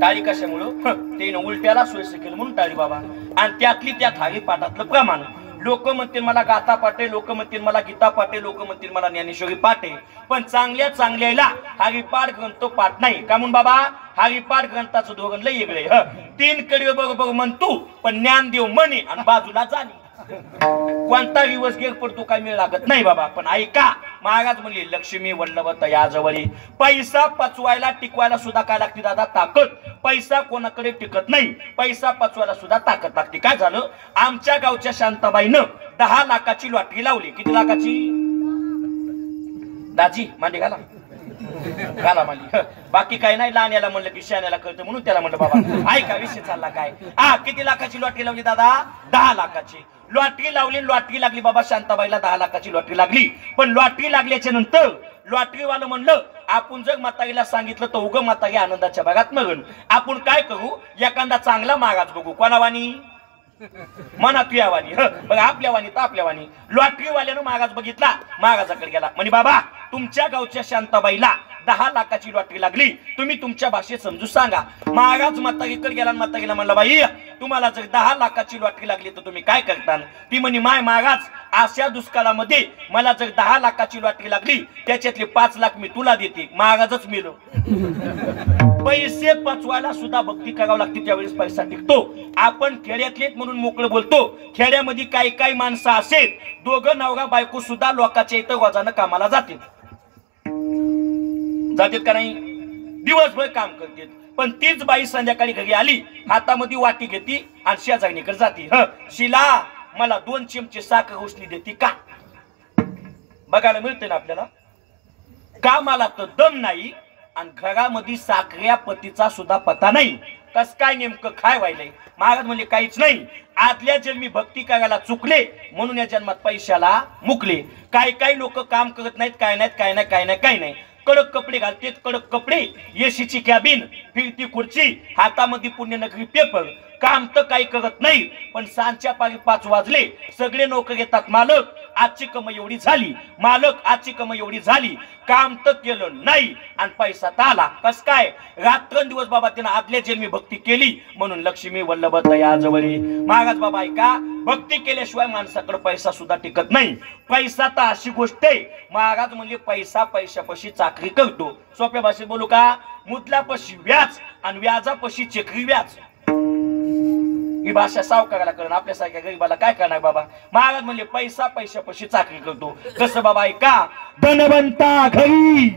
टाळी कशामुळं ते उलट्याला सोयीचं केलं म्हणून टाळी बाबा. आणि त्यातली त्या थाळी पाठातलं प्रमाण. लोक म्हणतील मला गाथा पाटे, लोक म्हणतील मला गीता पाटे, लोक म्हणतील मला ज्ञानेश्वरी पाटे. पण चांगल्या चांगल्याला हरिपाठ ग्रंथ पाठ नाही. का म्हणून बाबा हरिपाठ ग्रंथाचं धोरण लय वेगळे. 3 कडे बरोबर म्हणतो पण ज्ञानदेव म्हणे आणि बाजूला जाणे. कोणता दिवस गेर पडतो काय मिळ लागत नाही बाबा. पण ऐका महाराज म्हणले लक्ष्मी वल्लभतया जवळी. पैसा पचवायला टिकवायला सुद्धा काय लागते दादा ताकद. पैसा कोणाकडे टिकत नाही. पैसा पचवायला सुद्धा ताकद लागते. ती काय झालं, आमच्या गावच्या शांताबाईनं 10 लाखाची लॉटरी लावली. किती लाखाची? दाजी मांडी घाला घाला मांडी. बाकी काय नाही, लहान्याला म्हणलं की शहाण्याला कळतं म्हणून त्याला म्हणलं बाबा ऐका विषय चालला काय. किती लाखाची लॉटरी लावली दादा? 10 लाखाची लॉटरी लावली. लॉटरी लागली बाबा शांताबाईला, 10 लाखाची लॉटरी लागली. पण लॉटरी लागल्याच्या नंतर लॉटरीवालं म्हणलं आपण जर म्हातारीला सांगितलं तर उगं म्हातारी आनंदाच्या भागात मगन. आपण काय करू, एखादा चांगला मागाच बघू. कोणावानी? म्हणा तुया वाणी. बघा आपल्या वाणी तर आपल्या वाणी. लॉटरीवाल्यानं मागाच बघितला, मागाजाकडे गेला म्हणे बाबा तुमच्या गावच्या शांताबाईला 10 लाखाची लॉटरी लागली, तुम्ही तुमच्या भाषेत समजू सांगा. महाराज म्हातारीकडे गेला, म्हातारीला म्हणला बाई तुम्हाला जर 10 लाखाची लॉटरी लागली तर तुम्ही काय करता? ती म्हणे माय महाराज अशा दुष्काळामध्ये मला जर 10 लाखाची लॉटरी लागली त्याच्यातले 5 लाख मी तुला देते. महाराजच मेलो. पैसे पचवायला सुद्धा भक्ती करावं लागते, त्यावेळेस पैसा टिकतो. आपण खेड्यातले म्हणून मोकळं बोलतो. खेड्यामध्ये काही काही माणसं असेल, दोघं नवरा बायको सुद्धा लोकांच्या इथं वजानं कामाला जातील का नाही? दिवसभर काम करते. पण तीच बाई संध्याकाळी घरी आली, हातामध्ये वाटी घेती आणि शेजारणीकडे जाती. शिला मला 2 चिमचे साखर उसणी देते का? बघायला मिळते ना आपल्याला. कामाला तर दम नाही आणि घरामध्ये साखऱ्या पतीचा सुद्धा पता नाही. कस काय नेमकं काय व्हायलंय? महाराज म्हणजे काहीच नाही, आदल्या जन्मी भक्ती करायला चुकले म्हणून या जन्मात पैशाला मुकले. काही लोक काम करत नाहीत, काय नाही. कडक कपडे घालतेत, कडक कपडे, एसीची कॅबिन, फिरती खुर्ची, हातामध्ये पुण्यनगरी पेपर. काम तर काही करत नाही. पण सांजच्या पारी 5 वाजले, सगळे नोकर येतात. मालक आजची कमाई एवढी झाली, मालक आजची कमाई एवढी झाली. काम तर केलं नाही आणि पैसा तर आला. कस काय? रात्रंदिवस बाबा त्यानं आदल्या जन्मी भक्ती केली म्हणून लक्ष्मी वल्लभता याजवळ. महाराज बाबा ऐका, भक्ती केल्याशिवाय माणसाकडे पैसा सुद्धा टिकत नाही. पैसा तर अशी गोष्ट आहे, महाराज म्हणजे पैसा पैशापाशी चाकरी करतो. सोप्या भाषेत बोलू का? मुदल्यापाशी व्याज आणि व्याजापाशी चक्री व्याज. ही भाषा सावकाराला कळण, आपल्यासारख्या गरीबाला काय करणार बाबा? महाराज म्हणले पैसा पैशापाशी चाकरी करतो. कसं बाबा ऐका, धनवंता घरी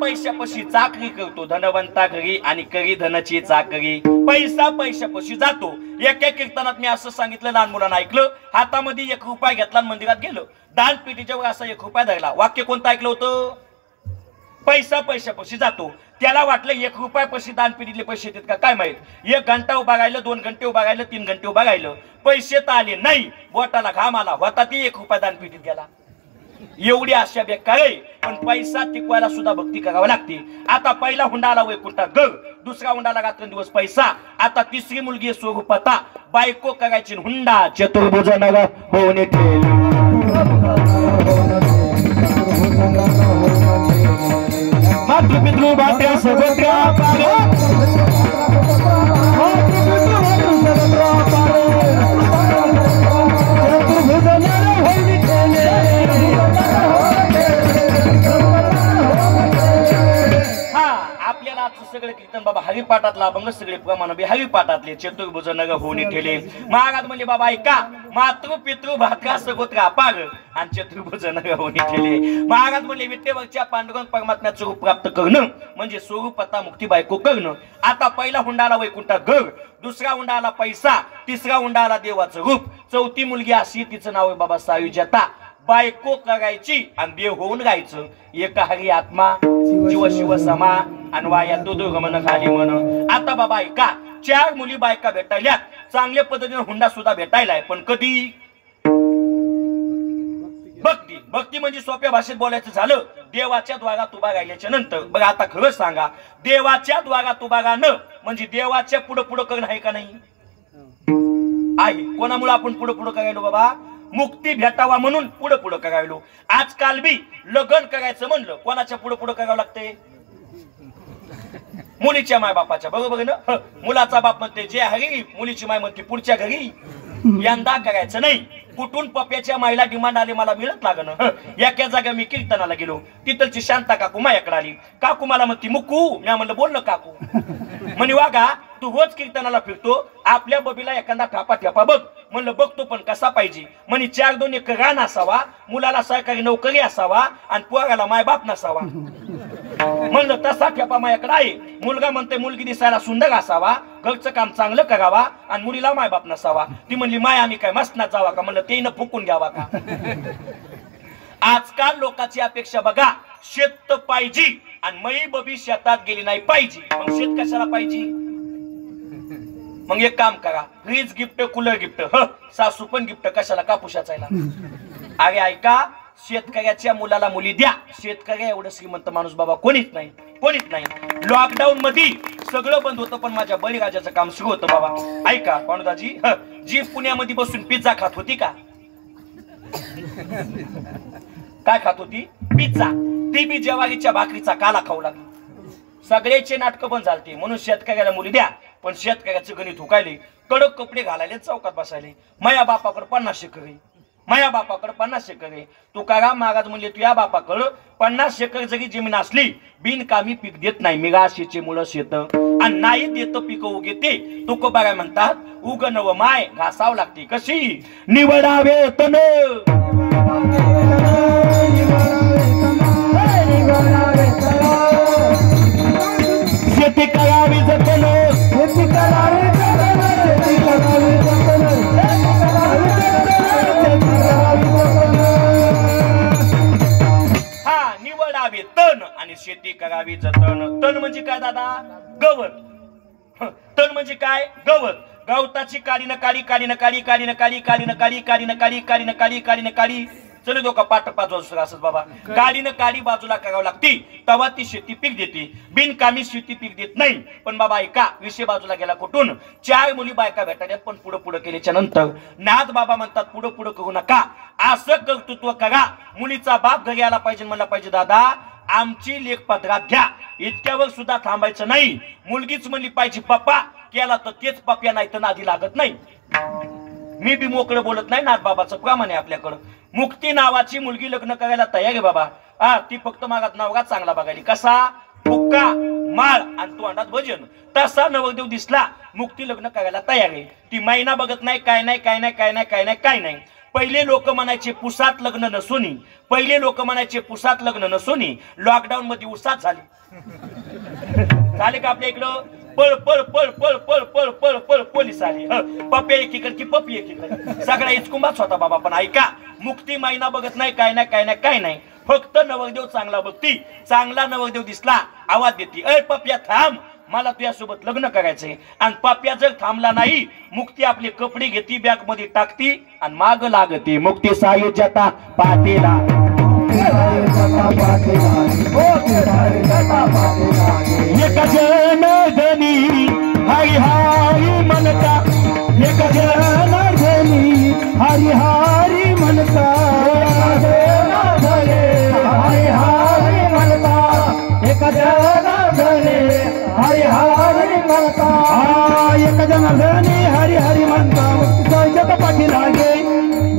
पैशापाशी चाकरी करतो. धनवंता घरी आणि करी धनाची चाकरी. पैसा पैशापाशी जातो. एका कीर्तनात मी असं सांगितलं, लहान मुलांना ऐकलं. हातामध्ये 1 रुपया घेतला, मंदिरात गेलं, दान पेटीच्या वर असा 1 रुपया धरला. वाक्य कोणतं ऐकलं होतं? पैसा पैशापाशी जातो. त्याला वाटलं 1 रुपयापाशी दान पेटीतले पैसे येतात का काय माहित. 1 घंटा उभा राहिलं, 2 घंटे उभा राहिलं, 3 घंटे उभा राहिलं, पैसे तर आले नाही. बोटाला घाम आला होता, ती 1 रुपया दान पेटीत गेला. एवढी आशा बेकार आहे. पण पैसा टिकवायला सुद्धा भक्ती करावी लागते. आता पहिला हुंडा आला वैकुंठात घर, दुसरा हुंडा आला रात्रंदिवस पैसा, आता तिसरी मुलगी स्वरूपता. बायको करायची हुंडा चतुर्भुज नगा होऊन ठेली. मातृपितृ भात्या सगोत्र्या सगळे कीर्तन बाबा हरिपाठातला अभंग सगळे प्रमाण हरिपाठातले. चतुर्भुज नग होऊन ठेले. महाराज म्हणजे बाबा ऐका, मातृ पितृ भात्रा सगोत्रा पाग आणि चतुर्भुज नग होऊन ठेले. महाराज म्हणजे विठ्ठलच्या पांडुरंग परमात्म्याचं रूप प्राप्त करणं म्हणजे स्वरूपता मुक्ती बायको करणं. आता पहिला हुंडाला वैकुंठात घर, दुसरा हुंडाला पैसा, तिसरा हुंडाला देवाचं रूप, चौथी मुलगी अशी, तिचं नाव आहे बाबा सायुज्यता. बायको करायची आणि देव होऊन राहायचं. एक हरी आत्मा जीव शिव समा आणि वाया तो गमन खाली म्हण. आता बाबा ऐका, 4 मुली बायका भेटायल्या, चांगल्या पद्धतीने हुंडा सुद्धा भेटायलाय. पण कधी? भक्ती. भक्ती म्हणजे सोप्या भाषेत बोलायचं झालं, देवाच्या द्वारात उभा राहिल्याच्या नंतर. बघा आता खरं सांगा, देवाच्या द्वारात उभा राहणं म्हणजे देवाच्या पुढं पुढं करणं आहे का नाही? आहे. कोणामुळे आपण पुढं पुढं करायलो बाबा? मुक्ती भेटावा म्हणून पुढं पुढं करायलो. आजकाल बी लग्न करायचं म्हणलं, कोणाच्या पुढं पुढं करावं लागतंय? मुलीच्या माय बापाच्या. बरोबर ना? मुलाचा बाप म्हणते जे हरी, मुलीची माय म्हणते पुढच्या घरी. यंदा करायचं नाही. कुठून पप्याच्या माईला डिमांड आले मला मिळत लागणं. एका जागा मी कीर्तनाला गेलो, तिथलची शांता काकू माझ्याकडे आली. काकू मला म्हणती मुकू. मी म्हणलं बोल ना काकू. म्हणे वागा तू रोज कीर्तनाला फिरतो, आपल्या बबीला एखादा ठापा ठेपा बघ. म्हणलं बघतो पण कसा पाहिजे. म्हणे 4-2 एकर रान असावा, मुलाला सरकारी नोकरी असावा आणि पोराला मायबाप नसावा. म्हणलं तसा ठेपा माझ्याकडे आहे. मुलगा म्हणते मुलगी दिसायला सुंदर असावा, घरचं काम चांगलं करावा आणि मुलीला मायबाप नसावा. ती म्हणली माय आम्ही काय मसनात जावा का. म्हणलं ते न फुकून घ्यावा का. आजकाल लोकांची अपेक्षा बघा, शेत पाहिजे आणि मई बबी शेतात गेली नाही पाहिजे. मग शेत कशाला पाहिजे. मग एक काम करा, फ्रीज गिफ्ट, कूलर गिफ्ट, सासू पण गिफ्ट, कशाला कापुशाचायला. अरे ऐका, शेतकऱ्याच्या मुलाला मुली द्या. शेतकऱ्या एवढं श्रीमंत माणूस बाबा कोणीच नाही, कोणीच नाही. लॉकडाऊन मध्ये सगळं बंद होतं पण माझ्या बळीराजाचं काम सुरू होतं बाबा. ऐका पांडुदाजी, जी पुण्यामध्ये बसून पिझ्झा खात होती का, काय खात होती, पिझ्झा, ती बी ज्वारीच्या भाकरीचा काला खाऊ लागली. सगळ्याचे नाटकं बंद झालते. म्हणून शेतकऱ्याला मुली द्या. पण शेतकऱ्याचं गणित हुकायले, कडक कपडे घालायले, चौकात बसायले. माया बापाकडे 50 एकर आहे, माया बापाकडे 50 एकर आहे. तुकाराम महाराज म्हणले तुझ्या बापाकडं 50 एकर जरी जमीन असली, बिनकामी पीक देत नाही. मिगाशीचे मुळे शेत आणि नाही देत पीक उगेते. तुकोबा काय म्हणतात, उग नव माय घासाव लागते. कशी निवडावे तन, शेती करावी जतन, शेती करावी जतन, शेती करावी जतन, हा निवडावे तण आणि शेती करावी जतन. तण म्हणजे काय दादा, गवत. तण म्हणजे काय, गवत. गवताची काळी न काळी, काळी न काळी, काळी न काळी, काळी न काळी, काळी न काळी, काळी न काळी, काळी न काळी. चल दो का पाठ 5 वाजता असत बाबा. काळीनं काळी बाजूला करावं लागती, तेव्हा ती शेती पीक देते. बिनकामी शेती पीक देत नाही. पण बाबा ऐका, विषय बाजूला गेला कुठून. 4 मुली बायका भेटायला, पण पुढं पुढं केल्याच्या नंतर नाथ बाबा म्हणतात पुढं पुढं करू नका, असं कर्तृत्व करा. मुलीचा बाप घरी आला पाहिजे, म्हणला पाहिजे दादा आमची लेख पदरात घ्या. इतक्यावर सुद्धा थांबायचं नाही. मुलगीच म्हणली पाहिजे पप्पा, केला तर तेच पप्या, नाही तर नादी लागत नाही. मी बी मोकळं बोलत नाही, नाथ बाबाचं प्रमाण आहे आपल्याकडं. मुक्ती नावाची मुलगी लग्न करायला तयार आहे बाबा. ती फक्त मागात नवरा चांगला बघायली. कसा, बुक्का, माळ आणि तोंडात भजन. तसा नवरदेव दिसला, मुक्ती लग्न करायला तयार आहे. ती महिना बघत नाही, काय नाही, काय नाही, काय नाही, काय नाही, काय नाही. पहिले लोक म्हणायचे पुसात लग्न नसोनी, पहिले लोक म्हणायचे पुसात लग्न नसोनी. लॉकडाऊन मध्ये उसात झाले का आपल्या इकडं. पळ पळ पळ पळ पळ पळ पळ पळ पोलीस आले. पप्या एकीकडे की पप्पी एकीकडे, सगळा इचकुंबाच होता बाबा. पण ऐका, मुक्ती महिना बघत नाही, काय नाही, काय नाही, काय नाही. फक्त नवरदेव चांगला बघती. चांगला नवरदेव दिसला, आवाज देते, अय पप्या थांब, मला तुझ्यासोबत लग्न करायचंय. आणि पप्या जर थांबला नाही, मुक्ती आपले कपडे घेती, बॅग मध्ये टाकती आणि माग लागते. मुक्ती सायुज्यता पाटीला, एक जनार्दनी हरी हरी म्हणता, एक जनार्दनी हरी हरी म्हणता, हरी हरी म्हणता, एक जनार्दनी हरी हरी म्हणता, एक जनार्दनी हरी हरी म्हणता. मुक्ती सायुज्यता पाठी लागे,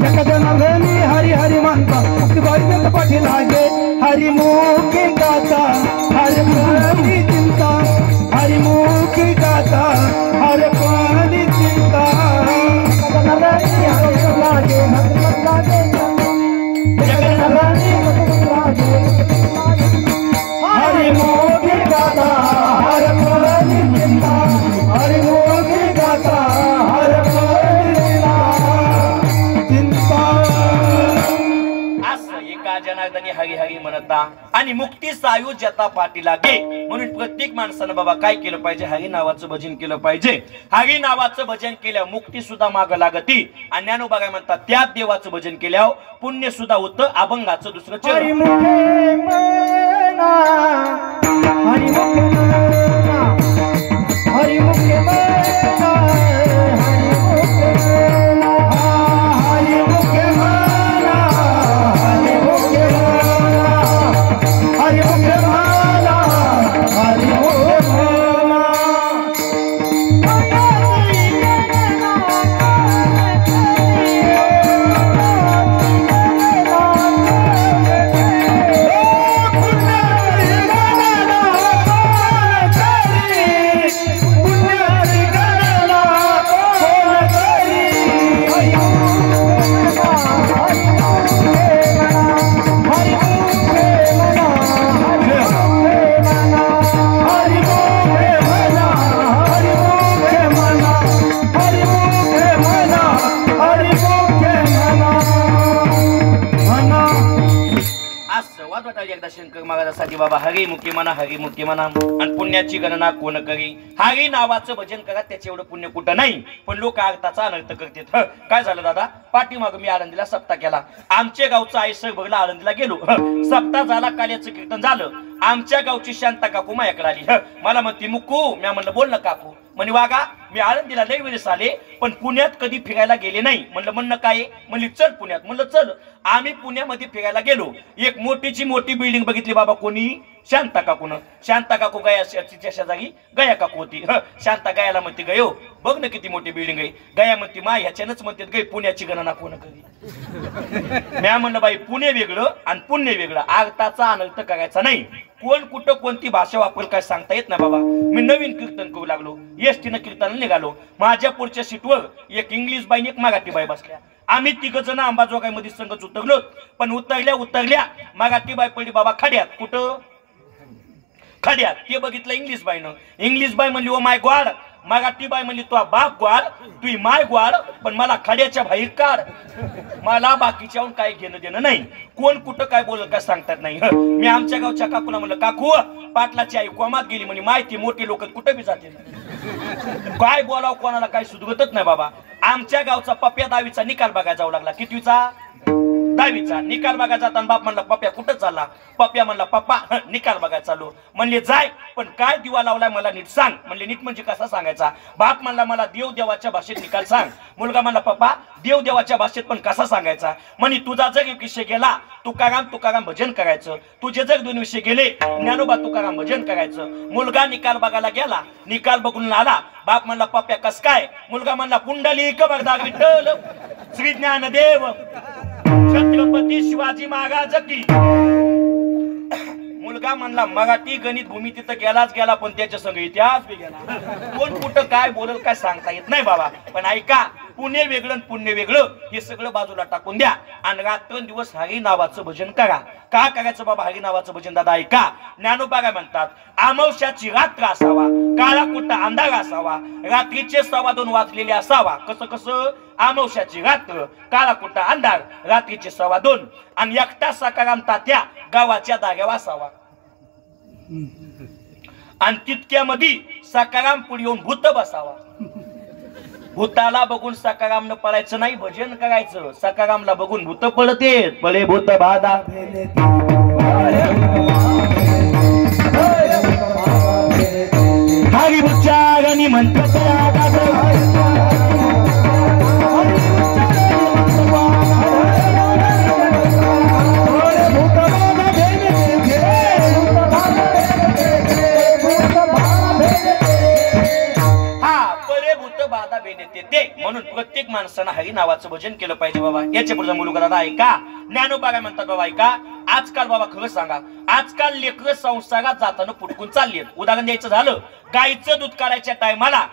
एक जनार्दनी हरी हरी म्हणता, मुक्ती सायुज्यता पाठी लागे. हरी मुखी गाता, हर पाणी चिंता, हरी मुखी गाता, हर पाणी चिंता. हरी मुखी गाता, हर पाणी चिंता, हरी मुखी गाता, हर पाणी चिंता. असं एका जनार्दनी हरी हरी म्हणता आणि मुक्ती सायुज्यता पाठी लागे. म्हणून प्रत्येक माणसानं बाबा काय केलं पाहिजे, हरी नावाचं भजन केलं पाहिजे. हरी नावाचं भजन केल्यावर मुक्ती सुद्धा माग लागती. आणि ज्ञानोबा काय म्हणतात, त्याच देवाचं भजन केल्यावर पुण्य सुद्धा होतं. अभंगाचं दुसरं चरण. हरी मुखे मना, हरी मुखे मना, हरी मुखे मना, हरी मुखे मना, हरी मुखे मना, हरी मुखे मना, हरी मुखे मना. असं वाटत एकदा शंकर महाराजासाठी बाबा हरी मुखी म्हणा हरी मुखी म्हणा आणि पुण्याची गणना कोण करी. हरी नावाचं भजन करा त्याचे एवढं पुण्य कुठं नाही पण लोक अर्थाचा अनर्थ करतात. काय झालं दादा पाठीमाग मी आळंदीला सप्ताह केला. आमच्या गावचं आईसर बघला आळंदीला गेलो. सप्ताह झाला काल्याचं कीर्तन झालं. आमच्या गावची शांता काकू माझ्याकडे आली. मला म्हणते मुक्कू मी म्हणलं बोल ना काकू. म्हणे वागा मी आळंदीला लई वेळेस आले पण पुण्यात कधी फिरायला गेले नाही. म्हणलं काय म्हणली चल पुण्यात. म्हणलं चल. आम्ही पुण्यामध्ये फिरायला गेलो. एक मोठीची मोठी बिल्डिंग बघितली बाबा. कोणी? शांता काकून. शांता काकू गयाच्या शेजारी गया काकू होती. शांता गयाला म्हणते गयो बघ ना किती मोठी बिल्डिंग आहे. गया म्हणते मा ह्याच्यानंच म्हणते गय पुण्याची गणना कोण करी. म्या म्हणलं बाई पुणे वेगळं आणि पुण्य वेगळं. अर्थाचा अनर्थ करायचा नाही. कोण कुठं कोणती भाषा वापर काय सांगता येत ना बाबा. मी नवीन कीर्तन करू लागलो. एसटीनं कीर्तन निघालो. माझ्या पुढच्या सीटवर एक इंग्लिश बाई एक मराठी बाई बसल्या. आम्ही तिघ जण अंबाजोगाईमध्ये संगच उतरलो. पण उतरल्या मराठी बाई पडली बाबा खड्यात. कुठं? खड्यात. ते बघितलं इंग्लिश बाईनं. इंग्लिश बाई म्हणली ओ माय गॉड. मराठी बाई म्हणली तो बाप ग्वाड तुही माय ग्वाड पण मला खड्याच्या बाहेर काढ. मला बाकीच्याहून काही घेणं देणं नाही. कोण कुठं काय बोलत काय सांगतात नाही. मी आमच्या गावच्या काकूला म्हणलं काकू पाटलाची आई कोमात गेली म्हणे. माहिती मोठी लोक कुठं बी जाते काय बोलाव कोणाला काही सुधगतच नाही बाबा. आमच्या गावचा पप्प्या 10वीचा निकाल बघायला जाऊ लागला. कितवीचा? 10वीचा निकाल बघायला जाताना बाप म्हणला पप्प्या कुठं चालला? पप्प्या म्हणला पप्पा निकाल बघायला चालू. म्हणले जाय पण काय दिवा लावलाय मला नीट सांग. म्हणले नीट म्हणजे कसा सांगायचा? बाप म्हणला मला देव देवाच्या भाषेत निकाल सांग. मुलगा म्हणला पप्पा देव देवाच्या भाषेत पण कसा सांगायचा? म्हणे तुझा जर एक विषय गेला तुकाराम भजन करायचं. तुझे जर 2 विषय गेले ज्ञानोबा तुकाराम भजन करायचं. मुलगा निकाल बघायला गेला. निकाल बघून आला. बाप म्हणला पप्प्या कस काय? मुलगा म्हणला पुंडलिक वरदा विठ्ठल श्री ज्ञानदेव छत्रपती शिवाजी महाराज की. मुलगा म्हणला मराठी गणित भूमी तिथं गेला पण त्याच्या संग इतिहास बी गेला. कोण कुठं काय बोलल काय सांगता येत नाही बाबा. पण ऐका पुणे वेगळं पुण्य वेगळं हे सगळं बाजूला टाकून द्या आणि रात्रंदिवस हरी नावाचं भजन करा. का करायचं बाबा हरी नावाचं भजन? दादा ऐका ज्ञानोबा काय म्हणतात अमावस्याची रात्र असावा काळा कुठं अंधार असावा रात्रीचे 2:15 वाजलेले असावा. कसं? अमावस्याची रात्र काळा कुठं अंधार रात्रीचे 2:15 आणि एकटा सकाराम तात्या गावाच्या दाग्यावर असावा. आणि तितक्यामध्ये सकाराम पुढे येऊन भूत बसावा. भूताला बघून सकाराम न पळायचं नाही भजन करायचं. सकारामला बघून भूत पळते पळे भूत बाधा. हरी उच्चारणी म्हणतात म्हणून प्रत्येक माणसानं हरी नावाचं भजन केलं पाहिजे बाबा. याच्या पुढचा मुलगा दादा ऐका ज्ञानोबा काय म्हणतात बाबा ऐका. आजकाल बाबा खरं सांगा आजकाल लेकरं संसारात जाताना पुटकून चालली. उदाहरण द्यायचं झालं गाईचं दूध काढायच्या टायमाला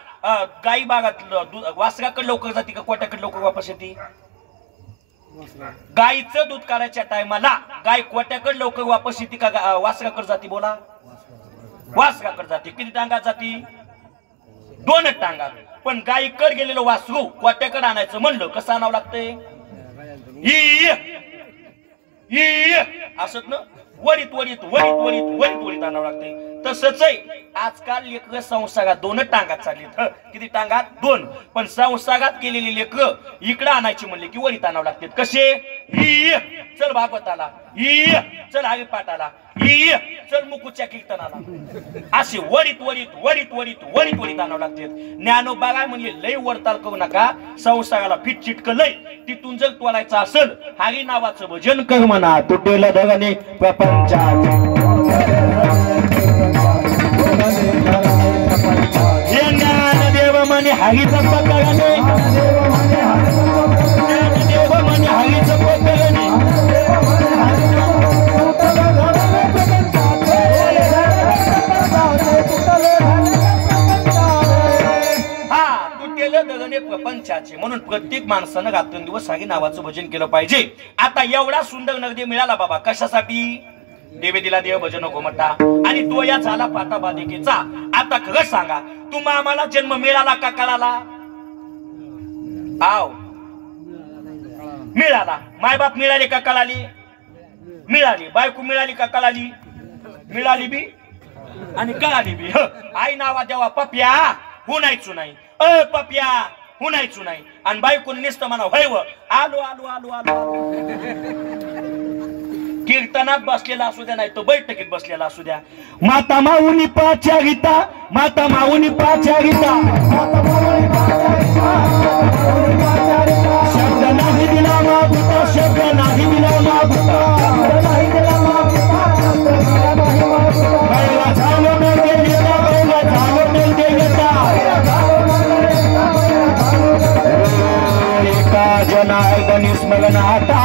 गाई बागात वासराकडे लवकर जाते का कोट्याकडे लवकर वापस येते? गाईचं दूध काढायच्या टायमाला गाय कोट्याकडे लवकर वापस येते का वासराकडे जाते? बोला वासराकडे जाते. किती टांगात जाते? 2 टांगात. पण गायीकडे गेलेलं वासरू कोट्याकडे आणायचं म्हणलं कसं आणावं लागतंय? असत ना वळीत आणावं लागतंय. तसंच आहे आजकाल लेकरं संसारात 2 टांगात चाललीत. किती टांगात? 2. पण संसारात केलेली लेकरं इकडे आणायची म्हणले की वळीत आणावं लागतात. कसे? चल भागवताला चल हरिपाठाला चल मुकुच्या कीर्तनाला असे वळीत आणावं लागते. ज्ञानोबा काय म्हणले लय वरताल करू नका. संसाराला फिट चिटकं लय तिथून जर तोलायचं असेल हरी नावाचं भजन कर म्हणा. तुटेल धगने प्रपंचात ज्ञानदेव म्हणे हरीचं पकरणे ज्ञानदेव म्हणे हरीचं पकरणे. प्रपंचाचे म्हणून प्रत्येक माणसानं रात्रंदिवस हरी नावाचं भजन केलं पाहिजे. आता एवढा सुंदर नगदी मिळाला बाबा कशासाठी? देवे दिला देव भजन गोमटा आणि तो या झाला पाटा बाधिकेचा. आता खरं सांगा तुम्हा आम्हाला जन्म मिळाला का कळाला? आव मिळाला. मायबाप मिळाले का कळाली? मिळाली बायको मिळाली का कळाली मिळाली बी आणि कळाली बी आई नावा देवा पप्या हुनायचो नाही पप्या हुनायचो नाही आणि बायको नुसतं म्हणा व्हायव आलो आलो आलो आलो कीर्तनात बसलेला असू द्या नाही तो बैठकीत बसलेला असू द्या माता माऊनी पाच्या गीता माता माऊनी पाच्या गीता शब्द नाही दिला मागुता शब्द नाही दिला मागुता बैला झालो मेल देता बैला झालो मेल देता एका जनार्दनी स्मरण आता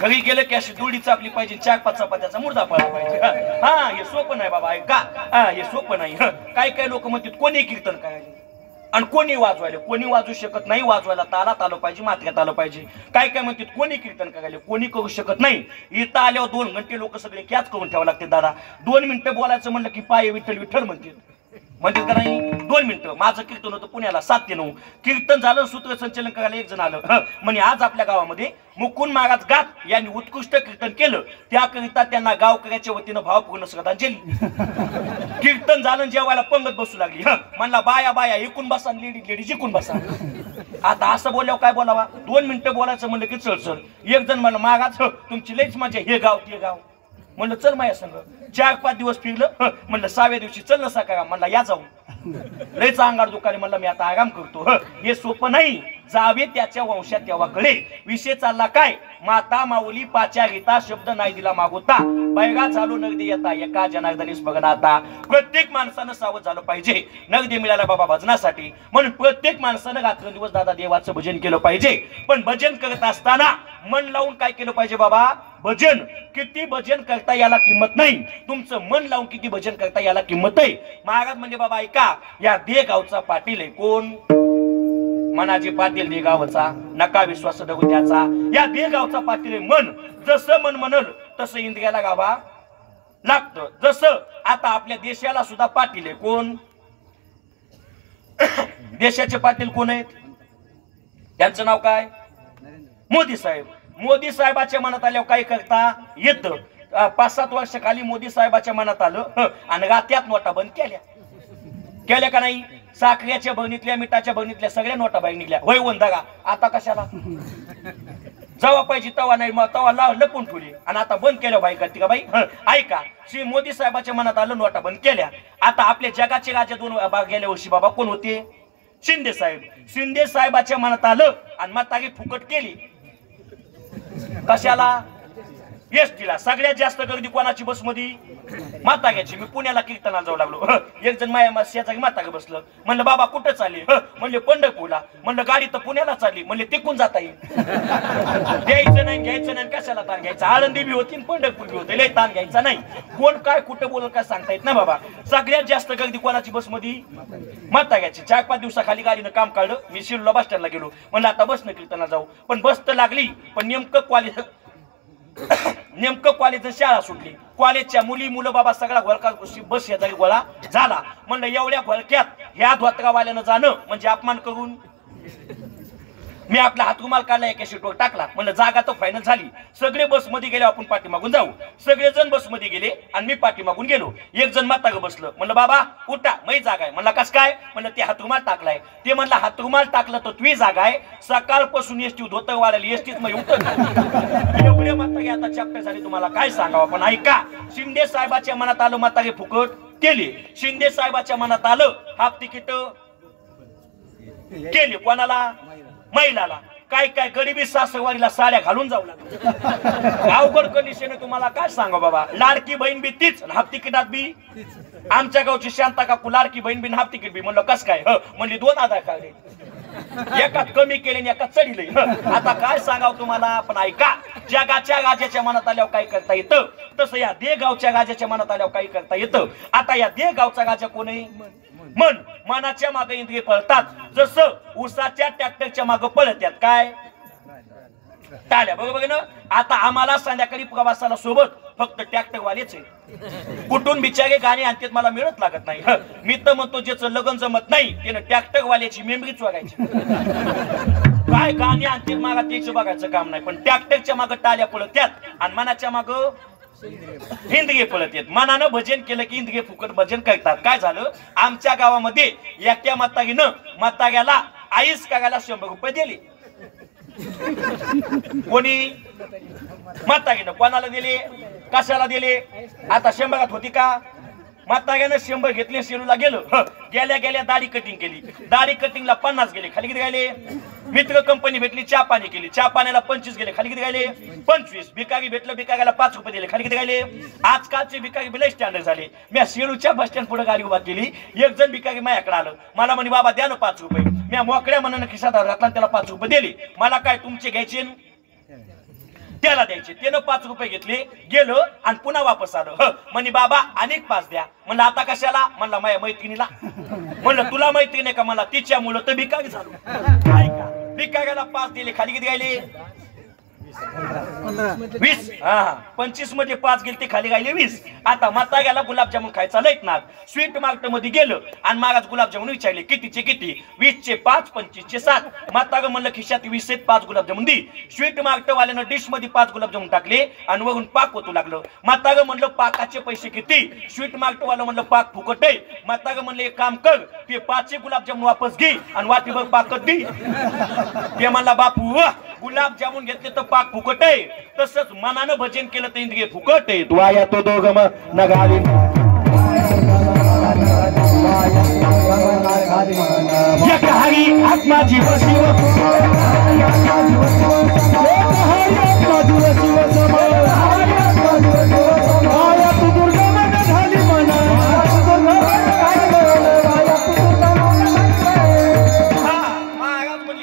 घरी गेलं की अशी दुडी चापली पाहिजे 4-5 चपात्याचा मुर्दा पडला पाहिजे हा हे सोपं नाही बाबा का हे सोपं नाही काय काय लोक म्हणतात कोणी कीर्तन करायचे आणि कोणी वाजवायला कोणी वाजू शकत नाही वाजवायला तालात आलं पाहिजे मात्र्यात आलं पाहिजे काय काय म्हणतात कोणी कीर्तन करायला कोणी करू शकत नाही इथं आल्यावर 2 घंटे लोक सगळे कॅच करून ठेवावं लागते दादा 2 मिनिटं बोलायचं म्हणलं की पाय विठ्ठल विठ्ठल म्हणतात म्हणजे का नाही 2 मिनिटं माझं कीर्तन होतं पुण्याला 7 ते 9 कीर्तन झालं सूत्रसंचलन करायला एक जण आलं म्हणजे आज आपल्या गावामध्ये मुकुंद महाराज गात यांनी उत्कृष्ट कीर्तन केलं त्याकरिता त्यांना गावकऱ्याच्या वतीनं भावपूर्ण श्रद्धांजली कीर्तन झालं जेवायला पंगत बसू लागली म्हणला बाया बाया एकूण बसा लेडीज एकून बसा आता असं बोलल्यावर काय बोलावा 2 मिनिटं बोलायचं म्हणलं की चढ एक जण म्हणलं महाराज तुमची लईच मजा हे गाव ते गाव म्हणलं चल माझ्या संग 4-5 दिवस फिरलं म्हणलं 6व्या दिवशी चल नसा का म्हणला या जाऊ लयचा अंगार दुखाले म्हणलं मी आता आराम करतो हे सोपं नाही जावे त्याच्या वंशात तेव्हाकडे विषय चालला काय माता माऊली पाच्या गीता शब्द नाही दिला मागोता बैगा झालो नगदी येता एका जनार्दनीस बघना आता प्रत्येक माणसानं सावध झालं पाहिजे नगदी मिळाला बाबा भजनासाठी म्हणून प्रत्येक माणसानं रात्रंदिवस दादा देवाचं भजन केलं पाहिजे पण भजन करत असताना मन लावून काय केलं पाहिजे बाबा भजन किती भजन करता याला किंमत नाही तुमचं मन लावून किती भजन करता याला किंमत आहे महाराज म्हणजे बाबा ऐका या देगावचा पाटील आहे कोण मनाजी पाटील देगावचा नका विश्वास दगू त्याचा या देगावचा पाटील आहे मन जसं मन म्हणल तसं इंद्रियाला गावा लागतं जसं आता आपल्या देशाला सुद्धा पाटील आहे कोण देशाचे पाटील कोण आहेत त्यांचं नाव काय मोदी साहेब मोदी साहेबाच्या मनात आल्यावर काय करता येतं 5-7 वर्ष खाली मोदी साहेबाच्या मनात आलं आणि रात्यात नोटा बंद केल्या का नाही साखरेच्या बरणीतल्या मिठाच्या बरणीतल्या सगळ्या नोटा बाहेर निघल्या वय वंदागा आता कशाला जेव्हा पाहिजे तेव्हा नाही मग तेव्हा लपून ठेवली आणि आता बंद केल्या बाई करते का बाई ऐका श्री मोदी साहेबाच्या मनात आलं नोटा बंद केल्या आता आपल्या जगाचे राजा 2 गेल्या वर्षी बाबा कोण होते शिंदे साहेबाच्या मनात आलं आणि म्हातारी फुकट केली कशाला एसटीला सगळ्यात जास्त गर्दी कोणाची बसमध्ये म्हाताऱ्याची मी पुण्याला कीर्तनाला जाऊ लागलो एक जण माझ्या शेजारी म्हातारे बसलं म्हणलं बाबा कुठं चालली म्हणले पंढरपूरला म्हणलं गाडी तर पुण्याला चालली म्हणले तिकून जाता येईल द्यायचं नाही घ्यायचं नाही कशाला ताण घ्यायचा आळंदी बी होती पंढरपूर बी होते लय ताण घ्यायचा नाही कोण काय कुठं बोलत काय सांगता येत ना बाबा सगळ्यात जास्त गर्दी कोणाची बसमध्ये म्हाताऱ्याची 4-5 दिवसाखाली गाडीनं काम काढलं मी शिरूरला बस स्टँडला गेलो म्हणलं आता बसनं कीर्तनाला जाऊ पण बस तर लागली पण नेमकं कॉलेज शाळा सुटली कॉलेजच्या मुलं बाबा सगळा घोळका बस शेजारी गोळा झाला म्हणलं एवढ्या घोळक्यात ह्या धोतरावाल्यानं जाणं म्हणजे अपमान करून मी आपला हातरुमाल काढला एका सीटवर टाकला म्हणलं जागा तर फायनल झाली सगळे बसमध्ये गेले आपण पाठीमागून जाऊ सगळे जण बसमध्ये गेले आणि मी पाठीमागून गेलो एक जण म्हातारं बसलं म्हणलं बाबा उठा मी जागा आहे म्हणलं कस काय म्हणलं ते हातरुमाल टाकलाय ते म्हणलं हातरुमाल टाकलं तर तुझी जागा आहे सकाळपासून एसटी धोतर वाढली एसटीत मग उठत एवढे म्हातारे आता चॅप्टर झाले तुम्हाला काय सांगावं पण ऐका शिंदे साहेबाच्या मनात आलं म्हातारे फुकट केली शिंदे साहेबाच्या मनात आलं हाफ तिकीट केली कोणाला महिलाला काय काय गरिबी सासरवाडीला साड्या घालून जाऊ लागले अवघड कंडिशन आहे तुम्हाला काय सांगा बाबा लाडकी बहीण बी तीच हाफ तिकिटात बी आमच्या गावची शांता काकू Ladki Bahin be half ticket बी म्हणलं कस काय म्हणली 2 आधार कार्ड एकात कमी केले आणि एकात चढिले. आता काय सांगाव तुम्हाला, पण ऐका. जगाच्या राजाच्या मनात आल्यावर काय करता येतं, तसं या देगावच्या राजाच्या मनात आल्यावर काही करता येतं. आता या देगावचा राजा कोण आहे? मन. मनाच्या मागे इंद्रिय पळतात, जसं उसाच्या ट्रॅक्टरच्या मागे पळतात काय टाळ्या. बरोबर ना. आता आम्हाला संध्याकाळी प्रवासाला सोबत फक्त ट्रॅक्टर वालेच आहे. कुठून बिचारे गाणी आणतात मला मिळत लागत नाही. मी तर म्हणतो ज्याचं लग्न जमत नाही त्यानं ट्रॅक्टर वाल्याची मेमरीच बघायची. काय गाणी आणतात मागा त्याचं बघायचं काम नाही, पण ट्रॅक्टरच्या मागे टाळ्या पळत्यात आणि मनाच्या मागं हिंदगे पळत येत. मनानं भजन केलं की हिंदगे फुकट भजन करतात. काय झालं, आमच्या गावामध्ये एकट्या म्हातारीनं म्हाताऱ्याला आईस करायला 100 रुपये दिले. कोणी? म्हातारीनं. कोणाला दिले, कशाला दिले? आता 100 होती का? म्हाताऱ्यानं 100 घेतले, शेलूला गेलं. गेल्या गेल्या दाढी कटिंग केली, दाढी कटिंगला 50 गेले, खाली किती राहिले? मित्र कंपनी भेटली, चहा पाणी केली, चहा पाण्याला 25 गेले, खाली किती राहिले? 25. भिकारी भेटलं, भिकाऱ्याला 5 रुपये दिले, खाली किती राहिले? आजकालचे भिकारी बिलय स्टँडर्ड झाले. मी शेलूच्या बस स्टँड पुढे गाडी उभा केली, एक जण भिकारी माझ्याकडे आलं, मला म्हणे बाबा द्या ना 5 रुपये. मी मोकळ्या मनानं खिशात घातला, त्याला 5 रुपये दिले. मला काय तुमचे घ्यायचे त्याला द्यायचे. त्यानं 5 रुपये घेतले, गेलो आणि पुन्हा वापस आलो. म्हणे बाबा अनेक 5 द्या. म्हणलं आता कशाला? म्हणलं माझ्या मैत्रिणीला. म्हणलं तुला मैत्रीण आहे का? मला तिच्यामुळं तर भिकारी झालो. काय का भिकाऱ्याला 5 दिले, खाली किती राहिले? 20. हा 25 मध्ये 5 गेले, ते खाली राहिले 20. आता म्हाताऱ्याला गुलाबजामुन खायचा लयत ना. स्वीट मार्केट मध्ये गेलं आणि महाराज गुलाबजामुन विचारले कितीचे किती? 20 चे 5, 25 चे 7. म्हातारं म्हणलं खिशात 20 आहेत, 5 गुलाबजामुन दी. स्वीट मार्केट वाल्यानं डिश मध्ये 5 गुलाबजामुन टाकले आणि वरून पाक ओतू लागलं. म्हातारं म्हणलं पाकाचे पैसे किती? स्वीट मार्केट वाला म्हणलं पाक फुकट आहे. म्हातारं म्हणलं एक काम कर, ते 5 गुलाबजामुन वापस घे आणि वाटीभर पाकच दी. ते म्हणला बापू गुलाबजामुन घेतले तर पाक फुकट आहे, तसंच मनानं भजन केलं तर इंद्रिय फुकट आहे. वाया तो दोघम नगाली एक हरी आत्माची वशिव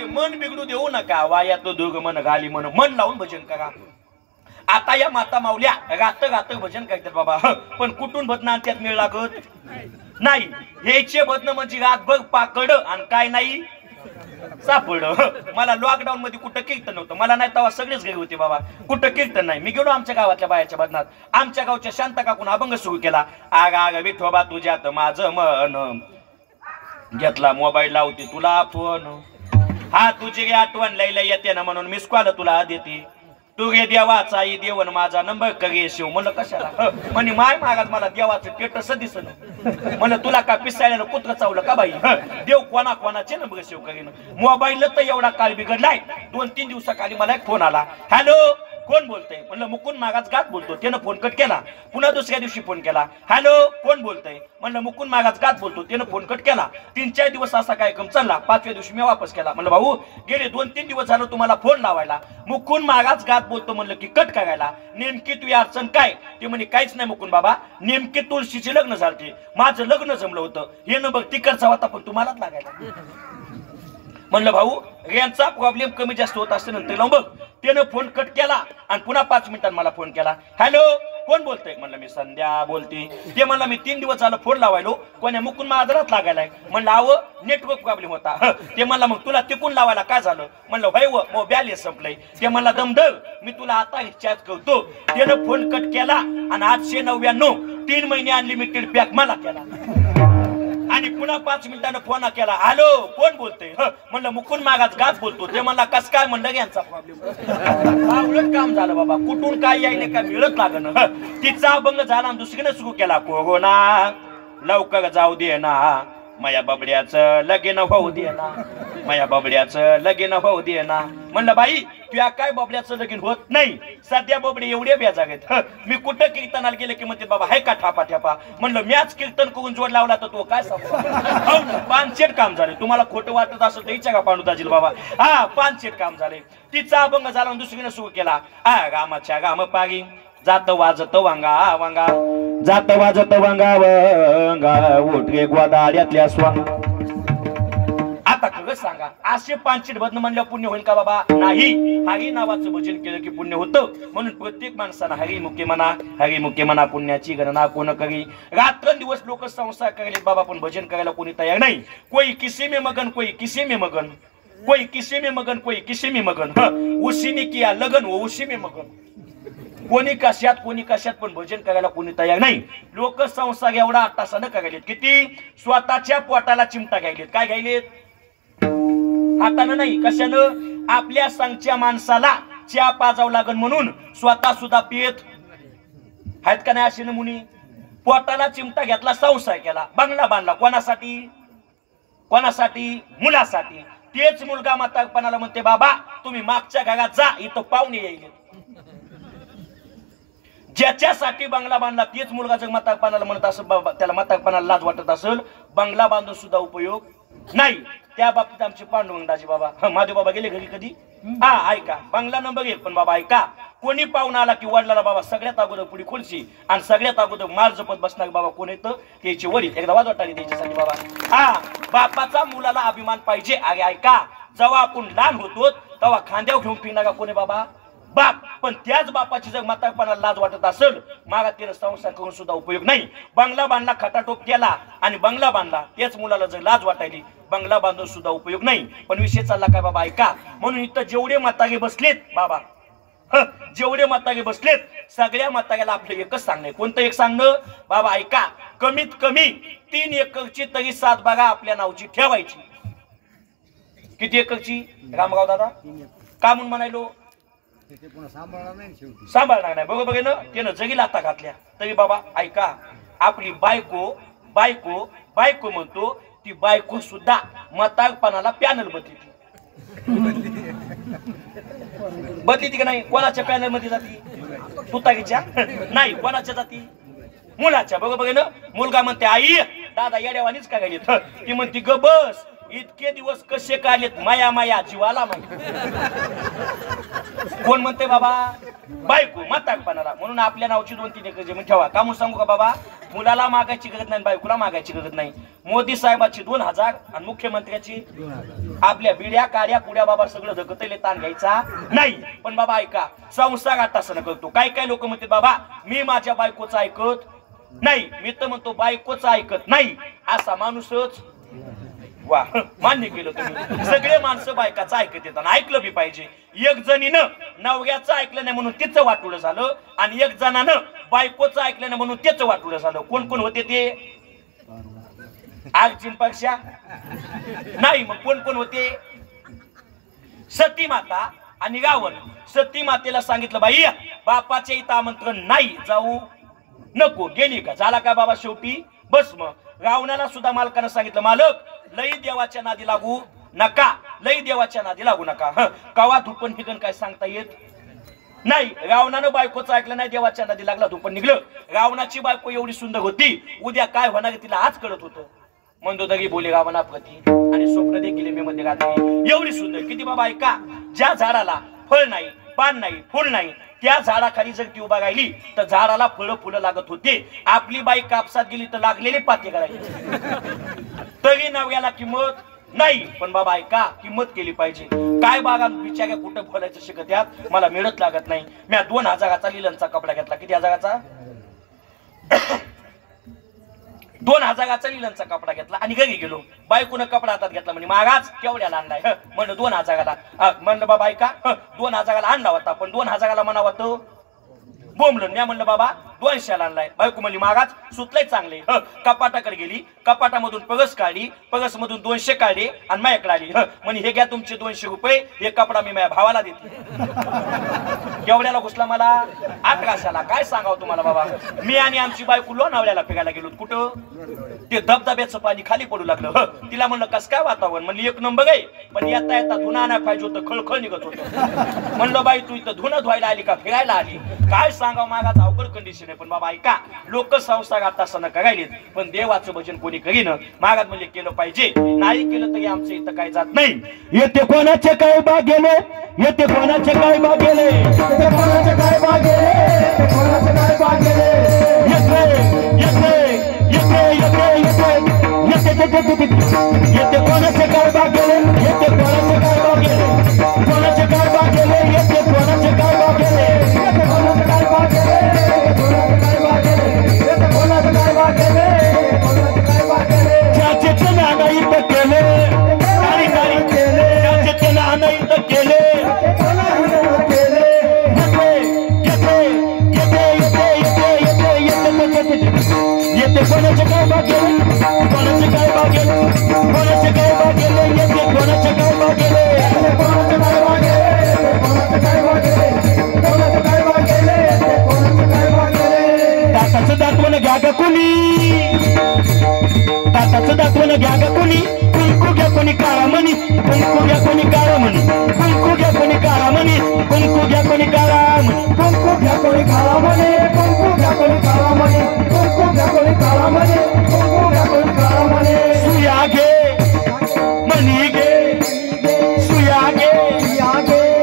मन बिघडू देऊ नका. वाया तो दुर्ग मन घाली मन. मन लावून भजन करा. आता या माता माऊल्या गात भजन करतात बाबा, पण कुठून भजन आणतात मेळ लागत नाही. हेचे भजन म्हणजे रातभर पाकड आणि काय नाही सापड. मला लॉकडाऊन मध्ये कुठं कीर्तन नव्हतं, मला नाही तेव्हा सगळेच घरी होते बाबा, कुठं कीर्तन नाही. मी गेलो आमच्या गावातल्या बायाच्या भजनात. आमच्या गावच्या शांता काकून अभंग सुरू केला. आग आग विठोबा तुझ्यात माझं मन, घेतला मोबाईल लावते तुला फोन. हा तुझी आठवण लैला येते ना म्हणून मिस कॉल तुला देते. तू गे देवाचा आई देवन माझा नंबर करे शिव. म्हणलं कशाला? म्हणे माय मागात मला देवाचं स्टेटस दिसलं. म्हणलं तुला का पिसाळ्यानं कुत्र चावलं का बाई? देव कोणा कोणाचे नंबर शिव करीन. मोबाईल तर एवढा काळ बिघडलाय. 2-3 दिवसाखाली मला एक फोन आला. हॅलो कोण बोलतय? म्हणलं मुकुंद मागाच गात बोलतो. त्यानं फोन कट केला. पुन्हा दुसऱ्या दिवशी फोन केला. हॅलो कोण बोलतय? म्हणलं मुकुंद मागाच गात बोलतो. त्यानं फोन कट केला. 3-4 दिवस असा कार्यक्रम चालला. 5व्या दिवशी मी वापस केला. म्हणलं भाऊ गेले 2-3 दिवस झालं तुम्हाला फोन लावायला, मुकुंद मागाच गात बोलतो म्हणलं की कट करायला. नेमकी तुझी अडचण काय? ते म्हणे काहीच नाही मुकुंद बाबा, नेमके तुळशीचे लग्न झालते, माझं लग्न जमलं होतं. हे नंबर तिकडचा होता पण तुम्हालाच लागायला. म्हणलं भाऊ यांचा प्रॉब्लेम कमी जास्त होत असते नंतर लावून बघ. त्यानं फोन कट केला आणि पुन्हा 5 मिनिटांनी मला फोन केला. हॅलो कोण बोलतय? म्हणलं मी संध्या बोलते. ते म्हणलं मी 3 दिवस झालं फोन लावायलो, कोण्या मुकुंद आजारात लागायलाय. म्हणलं अहो नेटवर्क प्रॉब्लेम होता. ते म्हणला मग तुला तिकून लावायला काय झालं? म्हणलं भाई व बॅलेन्स संपलंय. ते म्हणला दमदर मी तुला आता रिचार्ज करतो. त्यानं फोन कट केला आणि 899 3 महिने अनलिमिटेड पॅक मला केला. आणि पुन्हा 5 मिनिटांनी फोन केला. हॅलो कोण बोलतोय? म्हणलं मुकुंद मागाच गाच बोलतो. ते म्हणला कस काय? म्हणलं यांचा प्रॉब्लेम. उलट काम झालं बाबा, कुठून काय यायले काय मिळत लागण. तिचा अभंग झाला आणि दुसरीनं सुरू केला. कोरोना लवकर जाऊ दे ना, माया बबड्याचं लगीन होऊ दे ना, माया बबड्याचं लगीन होऊ दे ना. म्हणलं बाई तुया काय बबड्याचं लगीन होत नाही, सध्या बबडे एवढे बेजार आहेत. मी कुठं कीर्तनाला गेले की म्हणते बाबा हाय का ठापा ठेपा. म्हणलं मॅच कीर्तन करून जोड लावला तर तो काय सांगतो. 5 काम झाले. तुम्हाला खोटं वाटत असेल तर इच्छा का पांडू दाजील बाबा. हा 5 काम झाले. तिचा अभंग झाला दुसरीनं सुरू केला. रामाच्या राम पारी जात वाजत वांगा वांगा, जात वाजत वांगा वांगा, उठे गोदाड्यातल्या स्वांग. आता खरं सांगा असे पानचिट भजन म्हणल्यावर पुण्य होईल का बाबा? नाही. हरी नावाचं भजन केलं की पुण्य होतं. म्हणून प्रत्येक माणसानं हरिमुखे म्हणा, हरिमुखे म्हणा, पुण्याची गणना कोण करी. रात्रंदिवस लोक संसार करायले बाबा, पण भजन करायला कोणी तयार नाही. कोई किसी में मगन, कोई किसी में मगन, कोई किसी में मगन, कोई किसी में मगन. उसी ने किया लगन, वो उसी में मगन. कोणी कशात पण भजन करायला कोणी तयार नाही. लोक संसार एवढा आटासानं करायलेत. किती? स्वतःच्या पोटाला चिमटा घ्यायलेत. काय घ्यायलेत? हातानं नाही, कशानं? आपल्या संघच्या माणसाला चहा पाजावं लागन म्हणून स्वतः सुद्धा पियत आहेत का नाही असे नमुनी. पोटाला चिमटा घेतला, संसार केला, बंगला बांधला. कोणासाठी? कोणासाठी? मुलासाठी. तेच मुलगा म्हातारपणाला म्हणते बाबा तुम्ही मागच्या घरात जा, इथं पाहुणे येईल. ज्याच्यासाठी बंगला बांधला तेच मुलगा जर म्हातारपणाला म्हणत असेल बाबा, त्याला म्हातारपणाला लाज वाटत असेल, बंगला बांधून सुद्धा उपयोग नाही. त्या बाबतीत आमचे पांडुरंगाजी बाबा, महादेव बाबा गेले घरी कधी? हा, ऐका, बंगला नंबर 1. पण बाबा ऐका, कोणी पाहुणा आला की वडिलाला बाबा सगळ्यात अगोदर पुढे खुर्ची आणि सगळ्यात अगोदर माल जपत बसणार बाबा कोण येतं? त्याची वडील. एकदा वाजवटाने द्यायच्यासाठी बाबा. हा, बापाचा मुलाला अभिमान पाहिजे. अरे ऐका, जेव्हा आपण लहान होतो तेव्हा खांद्यावर घेऊन फिरणारा कोणी बाबा? बाप. पण त्याच बापाची जर म्हातारपणाला लाज वाटत असेल, मागा तिला संसार करून सुद्धा उपयोग नाही. बंगला बांधला, खटाटोप केला आणि बंगला बांधला, त्याच मुलाला जर लाज वाटायली, बंगला बांधून सुद्धा उपयोग नाही. पण विषय चालला काय बाबा ऐका. म्हणून इथं जेवढे म्हातारे बसलेत बाबा, जेवढे म्हातारे बसलेत, सगळ्या म्हाताऱ्याला आपलं एकच सांगणं. कोणतं एक सांगणं बाबा ऐका? कमीत कमी 3 एकरची तरी सात बागा आपल्या नावची ठेवायची. किती एकरची रामगाव दादा? का म्हणून म्हणायलो? सांभाळणार नाही. बघ ना, त्यानं जगी लाता घातल्या तरी बाबा ऐका, आपली बायको बायको बायको म्हणतो, ती बायको सुद्धा म्हातारपणाला पॅनल बदली ती का नाही? कोणाच्या पॅनल मध्ये जाती? तुतारीच्या नाही. कोणाच्या जाती? मुलाच्या. बघ ना, मुलगा म्हणते आई दादा येड्यावानीच काय गेलीत. ती म्हणती ग बस, इतके दिवस कसे काढलेत, माया माया जीवाला माहिती. कोण म्हणते बाबा? बायको म्हातारपणाला. म्हणून आपल्या नावची 2-3 एकर जमीन ठेवा. का म्हणून सांगू का बाबा? मुलाला मागायची गरज नाही, बायकोला मागायची गरज नाही. मोदी साहेबाची 2000 आणि मुख्यमंत्र्याची आपल्या बिड्या काड्या कुड्या बाबा सगळं धकतले, ताण घ्यायचा नाही. पण बाबा ऐका, संसार आटासनं करतो. काय काय लोक म्हणते बाबा मी माझ्या बायकोचं ऐकत नाही. मी तर म्हणतो बायकोचं ऐकत नाही असा माणूसच वा, मान्य केलं तुम्ही. सगळे माणसं बायकाचं ऐकत येतात, ऐकलं बी पाहिजे. एक जणीनं नवऱ्याचं ऐकलं नाही म्हणून तिचं वाटुळं झालं, आणि एक जणानं बायकोचं ऐकलं नाही म्हणून त्याचं वाटुळं झालं. कोण कोण होते ते? अर्जुन पक्षा नाही. मग कोण कोण होते? सती माता आणि रावण. सती मातेला सांगितलं बाई बापाचे इथं आमंत्रण नाही, जाऊ नको. गेली का? झाला का बाबा शेवटी? बस. मग रावणाला सुद्धा मालकानं सांगितलं मालक लई देवाच्या नादी लागू नका, लई देवाच्या नादी लागू नका. कवा धुपण निघन काय सांगता येत नाही. रावणानं बायकोचं ऐकलं नाही, देवाच्या नादी लागला, धुपण निघलं. रावणाची बायको एवढी सुंदर होती, उद्या काय होणार तिला आज कळत होतं. मंदोदरी बोले रावणाप्रती आणि स्वप्न देखील मी मध्ये घातली. एवढी सुंदर. किती बाबा ऐका, ज्या झाडाला फळ नाही, पान नाही, फुल नाही, त्या झाडाखाली जर ती उभा राहिली तर झाडाला फळं फुलं लागत होते. आपली बाई कापसात गेली तर लागलेली पाते करायची, तरी नवऱ्याला किंमत नाही. पण बाबा ऐका, किंमत केली पाहिजे. काय बागा बिचाऱ्या कुठं बोलायचं शिकत यात, मला मिळत लागत नाही. मी 2000चा लिलनचा कपडा घेतला. किती हजाराचा? 2000चा लिलनचा कपडा घेतला आणि घरी गेलो. बायकोनं कपडा हातात घेतला म्हणे मागाच केवढ्याला आणलाय? म्हणलं 2000ला. म्हणलं बाबा ऐका, 2000ला आणला होता, पण 2000ला म्हणावं तो बोंबलं. मी म्हणलं बाबा 200ला आणलाय. बायको म्हणली मागाच सुतलंय चांगले. कपाटाकडे गेली, कपाटामधून पगस काढली, पगस मधून 200 काढले आणि माझ्याकडे आली. म्हणे हे घ्या तुमचे 200 रुपये, हे कपडा मी माझ्या भावाला देते. केवढ्याला घुसला मला? 1800ला. काय सांगावं तुम्हाला बाबा, मी आणि आमची बायको लोणावळ्याला फिरायला गेलो. कुठं? ते धबधब्याचं पाणी खाली पडू लागलं. तिला म्हणलं कस काय वातावरण? म्हणली 1 नंबर आहे, पण येता येता धुणं आणायला पाहिजे होतं, खळखळ निघत होतं. म्हणलं बाई तू इथं धुणं धुवायला आली का फिरायला आली? काय सांगावं, मागाच अवघड कंडिशन आहे. पण बाबा ऐका, लोक संसार आता सण करायलेत, पण देवाचं भजन कोणी करीन. मागात म्हणजे केलं पाहिजे, नाही केलं तरी आमचं इथं काय जात नाही. येते कोणाचे काय बाग गेले, येते कोणाचे काय बाग गेले, येते कोणाचे काय बाग गेले, येते कोणाचे काय बाग गेले. येते येते येते येते येते येते येते येते कोणाचे काय बाग गेले. दाताचं दाखवून घ्या ग कोणी कुंकू घ्या कोणी काळा म्हणी कुंकू घ्या कोणी काळा म्हणी कुंकू घ्या कोणी काळा म्हणी कुंकू घ्या कोणी काळा म्हणी कुंकू घ्या कोणी काळा म्हणे कुंकू घ्या कोणी काळा म्हणे कुंकू घ्या कोणी काळा म्हणे कुंकू घ्या कोणी काळा म्हणे सुया घे मणी घे सुया घे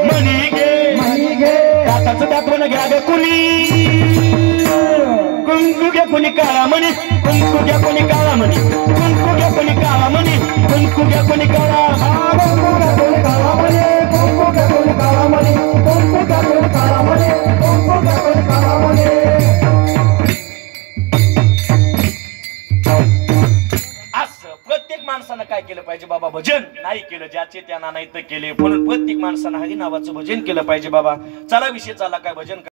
मणी घे दाताचं दाखवून घ्या ग कोणी कुंकू घ्या कोणी काळा म्हणी कुंकू घ्या कोणी काळा म्हणी कुंकू घ्या कोणी काळा म्हणी कुंकू घ्या कोणी काळा कुंकू घ्या कोणी काळा म्हणे कुंकू घ्या कोणी काळा म्हणे कुंकू घ्या कोणी काळा म्हणे कुंकू घ्या कोणी काळा म्हणे असं प्रत्येक माणसानं काय केलं पाहिजे बाबा भजन नाही केलं ज्याचे त्यांना नाही तर केले म्हणून प्रत्येक माणसानं हरी नावाचं भजन केलं पाहिजे बाबा चला विषय चालला काय भजन